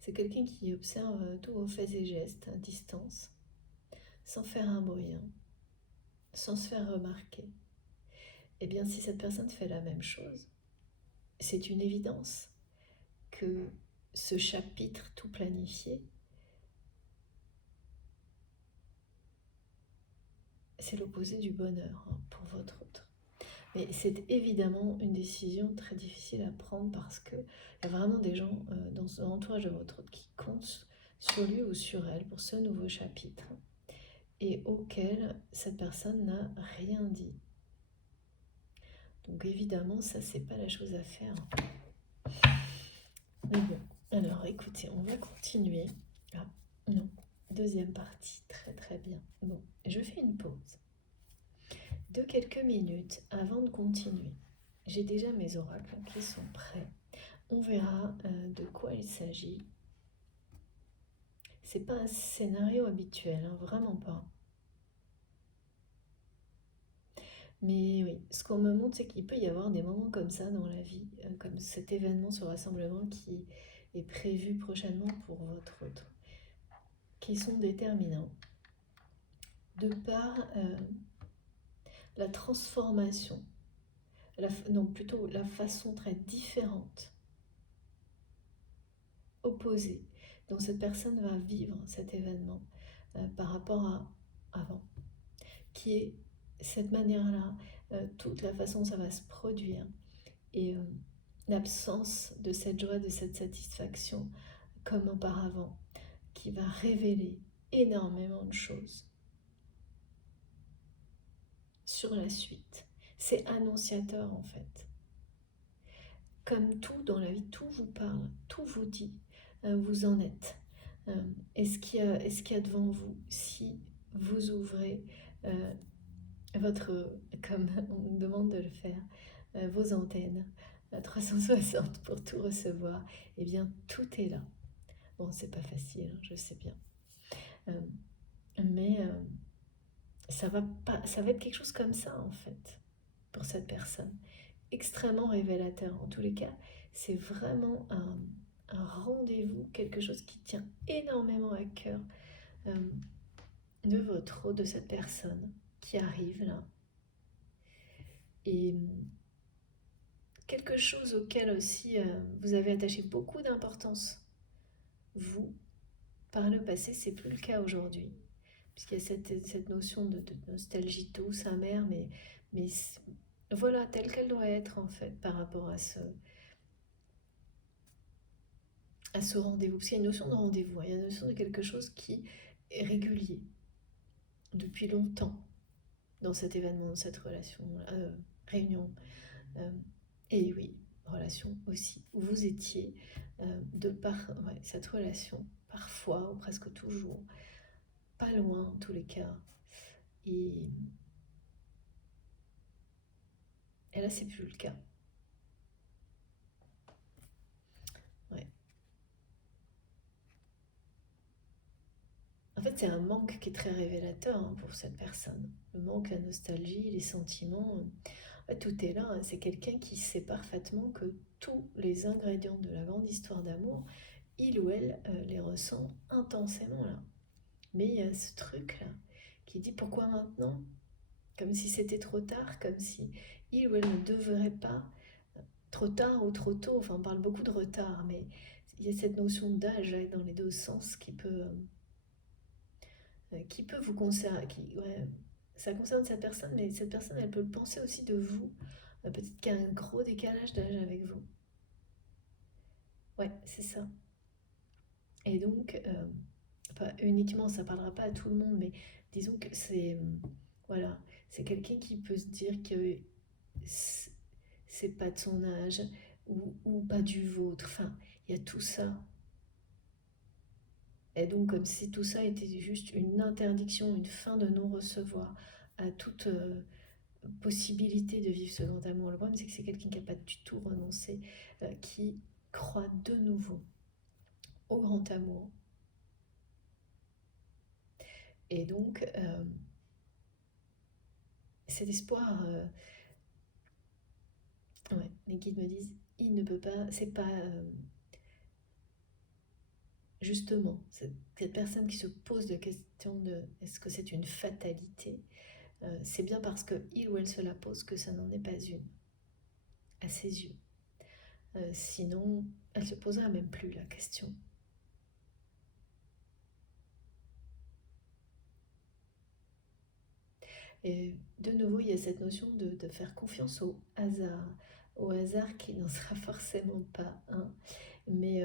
c'est quelqu'un qui observe tous vos faits et gestes à distance, sans faire un bruit, hein, sans se faire remarquer. Eh bien, si cette personne fait la même chose, c'est une évidence que ce chapitre tout planifié, c'est l'opposé du bonheur, hein, pour votre autre. Mais c'est évidemment une décision très difficile à prendre parce qu'il y a vraiment des gens dans l'entourage de votre autre qui comptent sur lui ou sur elle pour ce nouveau chapitre et auquel cette personne n'a rien dit. Donc évidemment, ça, c'est pas la chose à faire. Mais bon, alors écoutez, on va continuer. Ah, non, deuxième partie, très très bien. Bon, je fais une pause de quelques minutes avant de continuer. J'ai déjà mes oracles qui sont prêts. On verra de quoi il s'agit. C'est pas un scénario habituel, hein, vraiment pas. Mais oui, ce qu'on me montre, c'est qu'il peut y avoir des moments comme ça dans la vie, comme cet événement, ce rassemblement qui est prévu prochainement pour votre autre, qui sont déterminants de par la transformation, non plutôt la façon très différente, opposée, dont cette personne va vivre cet événement par rapport à avant, qui est cette manière-là, toute la façon dont ça va se produire, et l'absence de cette joie, de cette satisfaction comme auparavant, qui va révéler énormément de choses sur la suite. C'est annonciateur en fait. Comme tout dans la vie, tout vous parle, tout vous dit, vous en êtes. Est-ce qu'il y a devant vous, si vous ouvrez votre, comme on nous demande de le faire, vos antennes à 360 pour tout recevoir, eh bien tout est là. Bon, c'est pas facile, hein, je sais bien. Mais ça va être quelque chose comme ça en fait, pour cette personne. Extrêmement révélateur. En tous les cas, c'est vraiment un rendez-vous, quelque chose qui tient énormément à cœur de cette personne qui arrive là. Et quelque chose auquel aussi vous avez attaché beaucoup d'importance, vous, par le passé, c'est plus le cas aujourd'hui. Puisqu'il y a cette notion de nostalgie douce, amère, mais voilà, telle qu'elle doit être en fait par rapport à ce rendez-vous. Parce qu'il y a une notion de rendez-vous, hein, il y a une notion de quelque chose qui est régulier depuis longtemps dans cet événement, dans cette relation, réunion. Et oui, relation aussi, où vous étiez de par cette relation, parfois ou presque toujours, pas loin en tous les cas. Et là, c'est plus le cas. Ouais. En fait, c'est un manque qui est très révélateur hein, pour cette personne. Le manque, la nostalgie, les sentiments, tout est là. Hein. C'est quelqu'un qui sait parfaitement que tous les ingrédients de la grande histoire d'amour, il ou elle les ressent intensément là. Mais il y a ce truc là qui dit pourquoi maintenant? Comme si c'était trop tard, comme si il ou elle ne devrait pas, trop tard ou trop tôt, enfin on parle beaucoup de retard, mais il y a cette notion d'âge dans les deux sens qui peut vous concerner, ça concerne cette personne, mais cette personne, elle peut le penser aussi de vous. Peut-être qu'il y a un gros décalage d'âge avec vous. Ouais, c'est ça. Et donc, pas uniquement, ça parlera pas à tout le monde, mais disons que voilà, c'est quelqu'un qui peut se dire que c'est pas de son âge ou pas du vôtre. Enfin, il y a tout ça. Et donc, comme si tout ça était juste une interdiction, une fin de non-recevoir à toute possibilité de vivre ce grand amour. Le problème, c'est que c'est quelqu'un qui n'a pas du tout renoncé, qui croit de nouveau au grand amour. Et donc, cet espoir, ouais, les guides me disent, il ne peut pas, c'est pas justement cette personne qui se pose la question de est-ce que c'est une fatalité, c'est bien parce que il ou elle se la pose que ça n'en est pas une, à ses yeux. Sinon, elle se posera même plus la question. Et de nouveau, il y a cette notion de faire confiance au hasard qui n'en sera forcément pas un. Mais,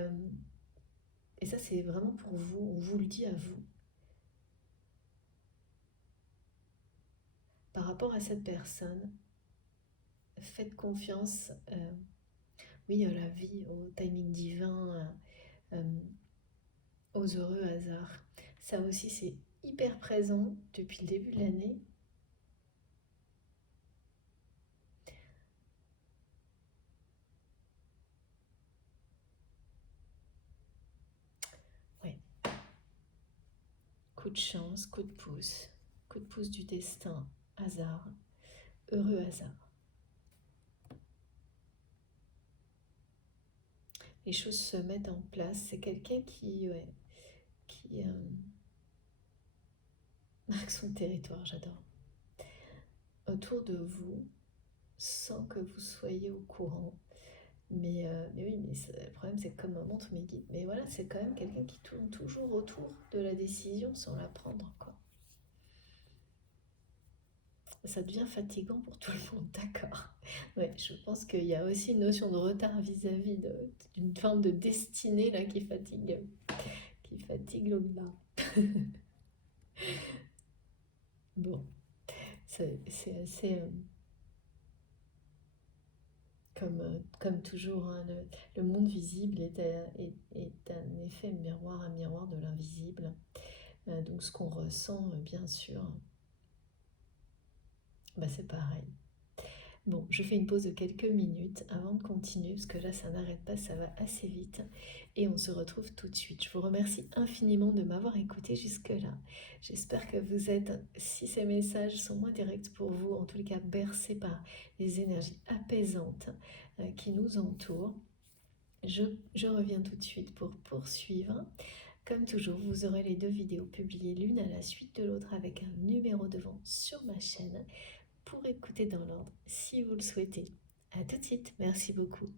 et ça, c'est vraiment pour vous, on vous le dit à vous. Par rapport à cette personne, faites confiance, oui, à la vie, au timing divin, aux heureux hasards. Ça aussi, c'est hyper présent depuis le début de l'année. Ouais. Coup de chance, coup de pouce du destin, hasard, heureux hasard. Les choses se mettent en place. C'est quelqu'un qui marque son territoire, j'adore. Autour de vous, sans que vous soyez au courant. Mais oui, mais le problème c'est que comme me montre mes guides, mais voilà, c'est quand même quelqu'un qui tourne toujours autour de la décision sans la prendre, quoi. Ça devient fatigant pour tout le monde, d'accord. Ouais, je pense qu'il y a aussi une notion de retard vis-à-vis d'une forme de destinée là qui fatigue l'au-delà. Bon, c'est assez comme toujours, hein, le monde visible est un effet miroir, un miroir de l'invisible. Donc ce qu'on ressent, bien sûr, bah, c'est pareil. Bon, je fais une pause de quelques minutes avant de continuer, parce que là, ça n'arrête pas, ça va assez vite. Et on se retrouve tout de suite. Je vous remercie infiniment de m'avoir écouté jusque-là. J'espère que vous êtes, si ces messages sont moins directs pour vous, en tous les cas bercés par les énergies apaisantes qui nous entourent. Je reviens tout de suite pour poursuivre. Comme toujours, vous aurez les 2 vidéos publiées l'une à la suite de l'autre avec un numéro de vente sur ma chaîne pour écouter dans l'ordre si vous le souhaitez. À tout de suite, merci beaucoup.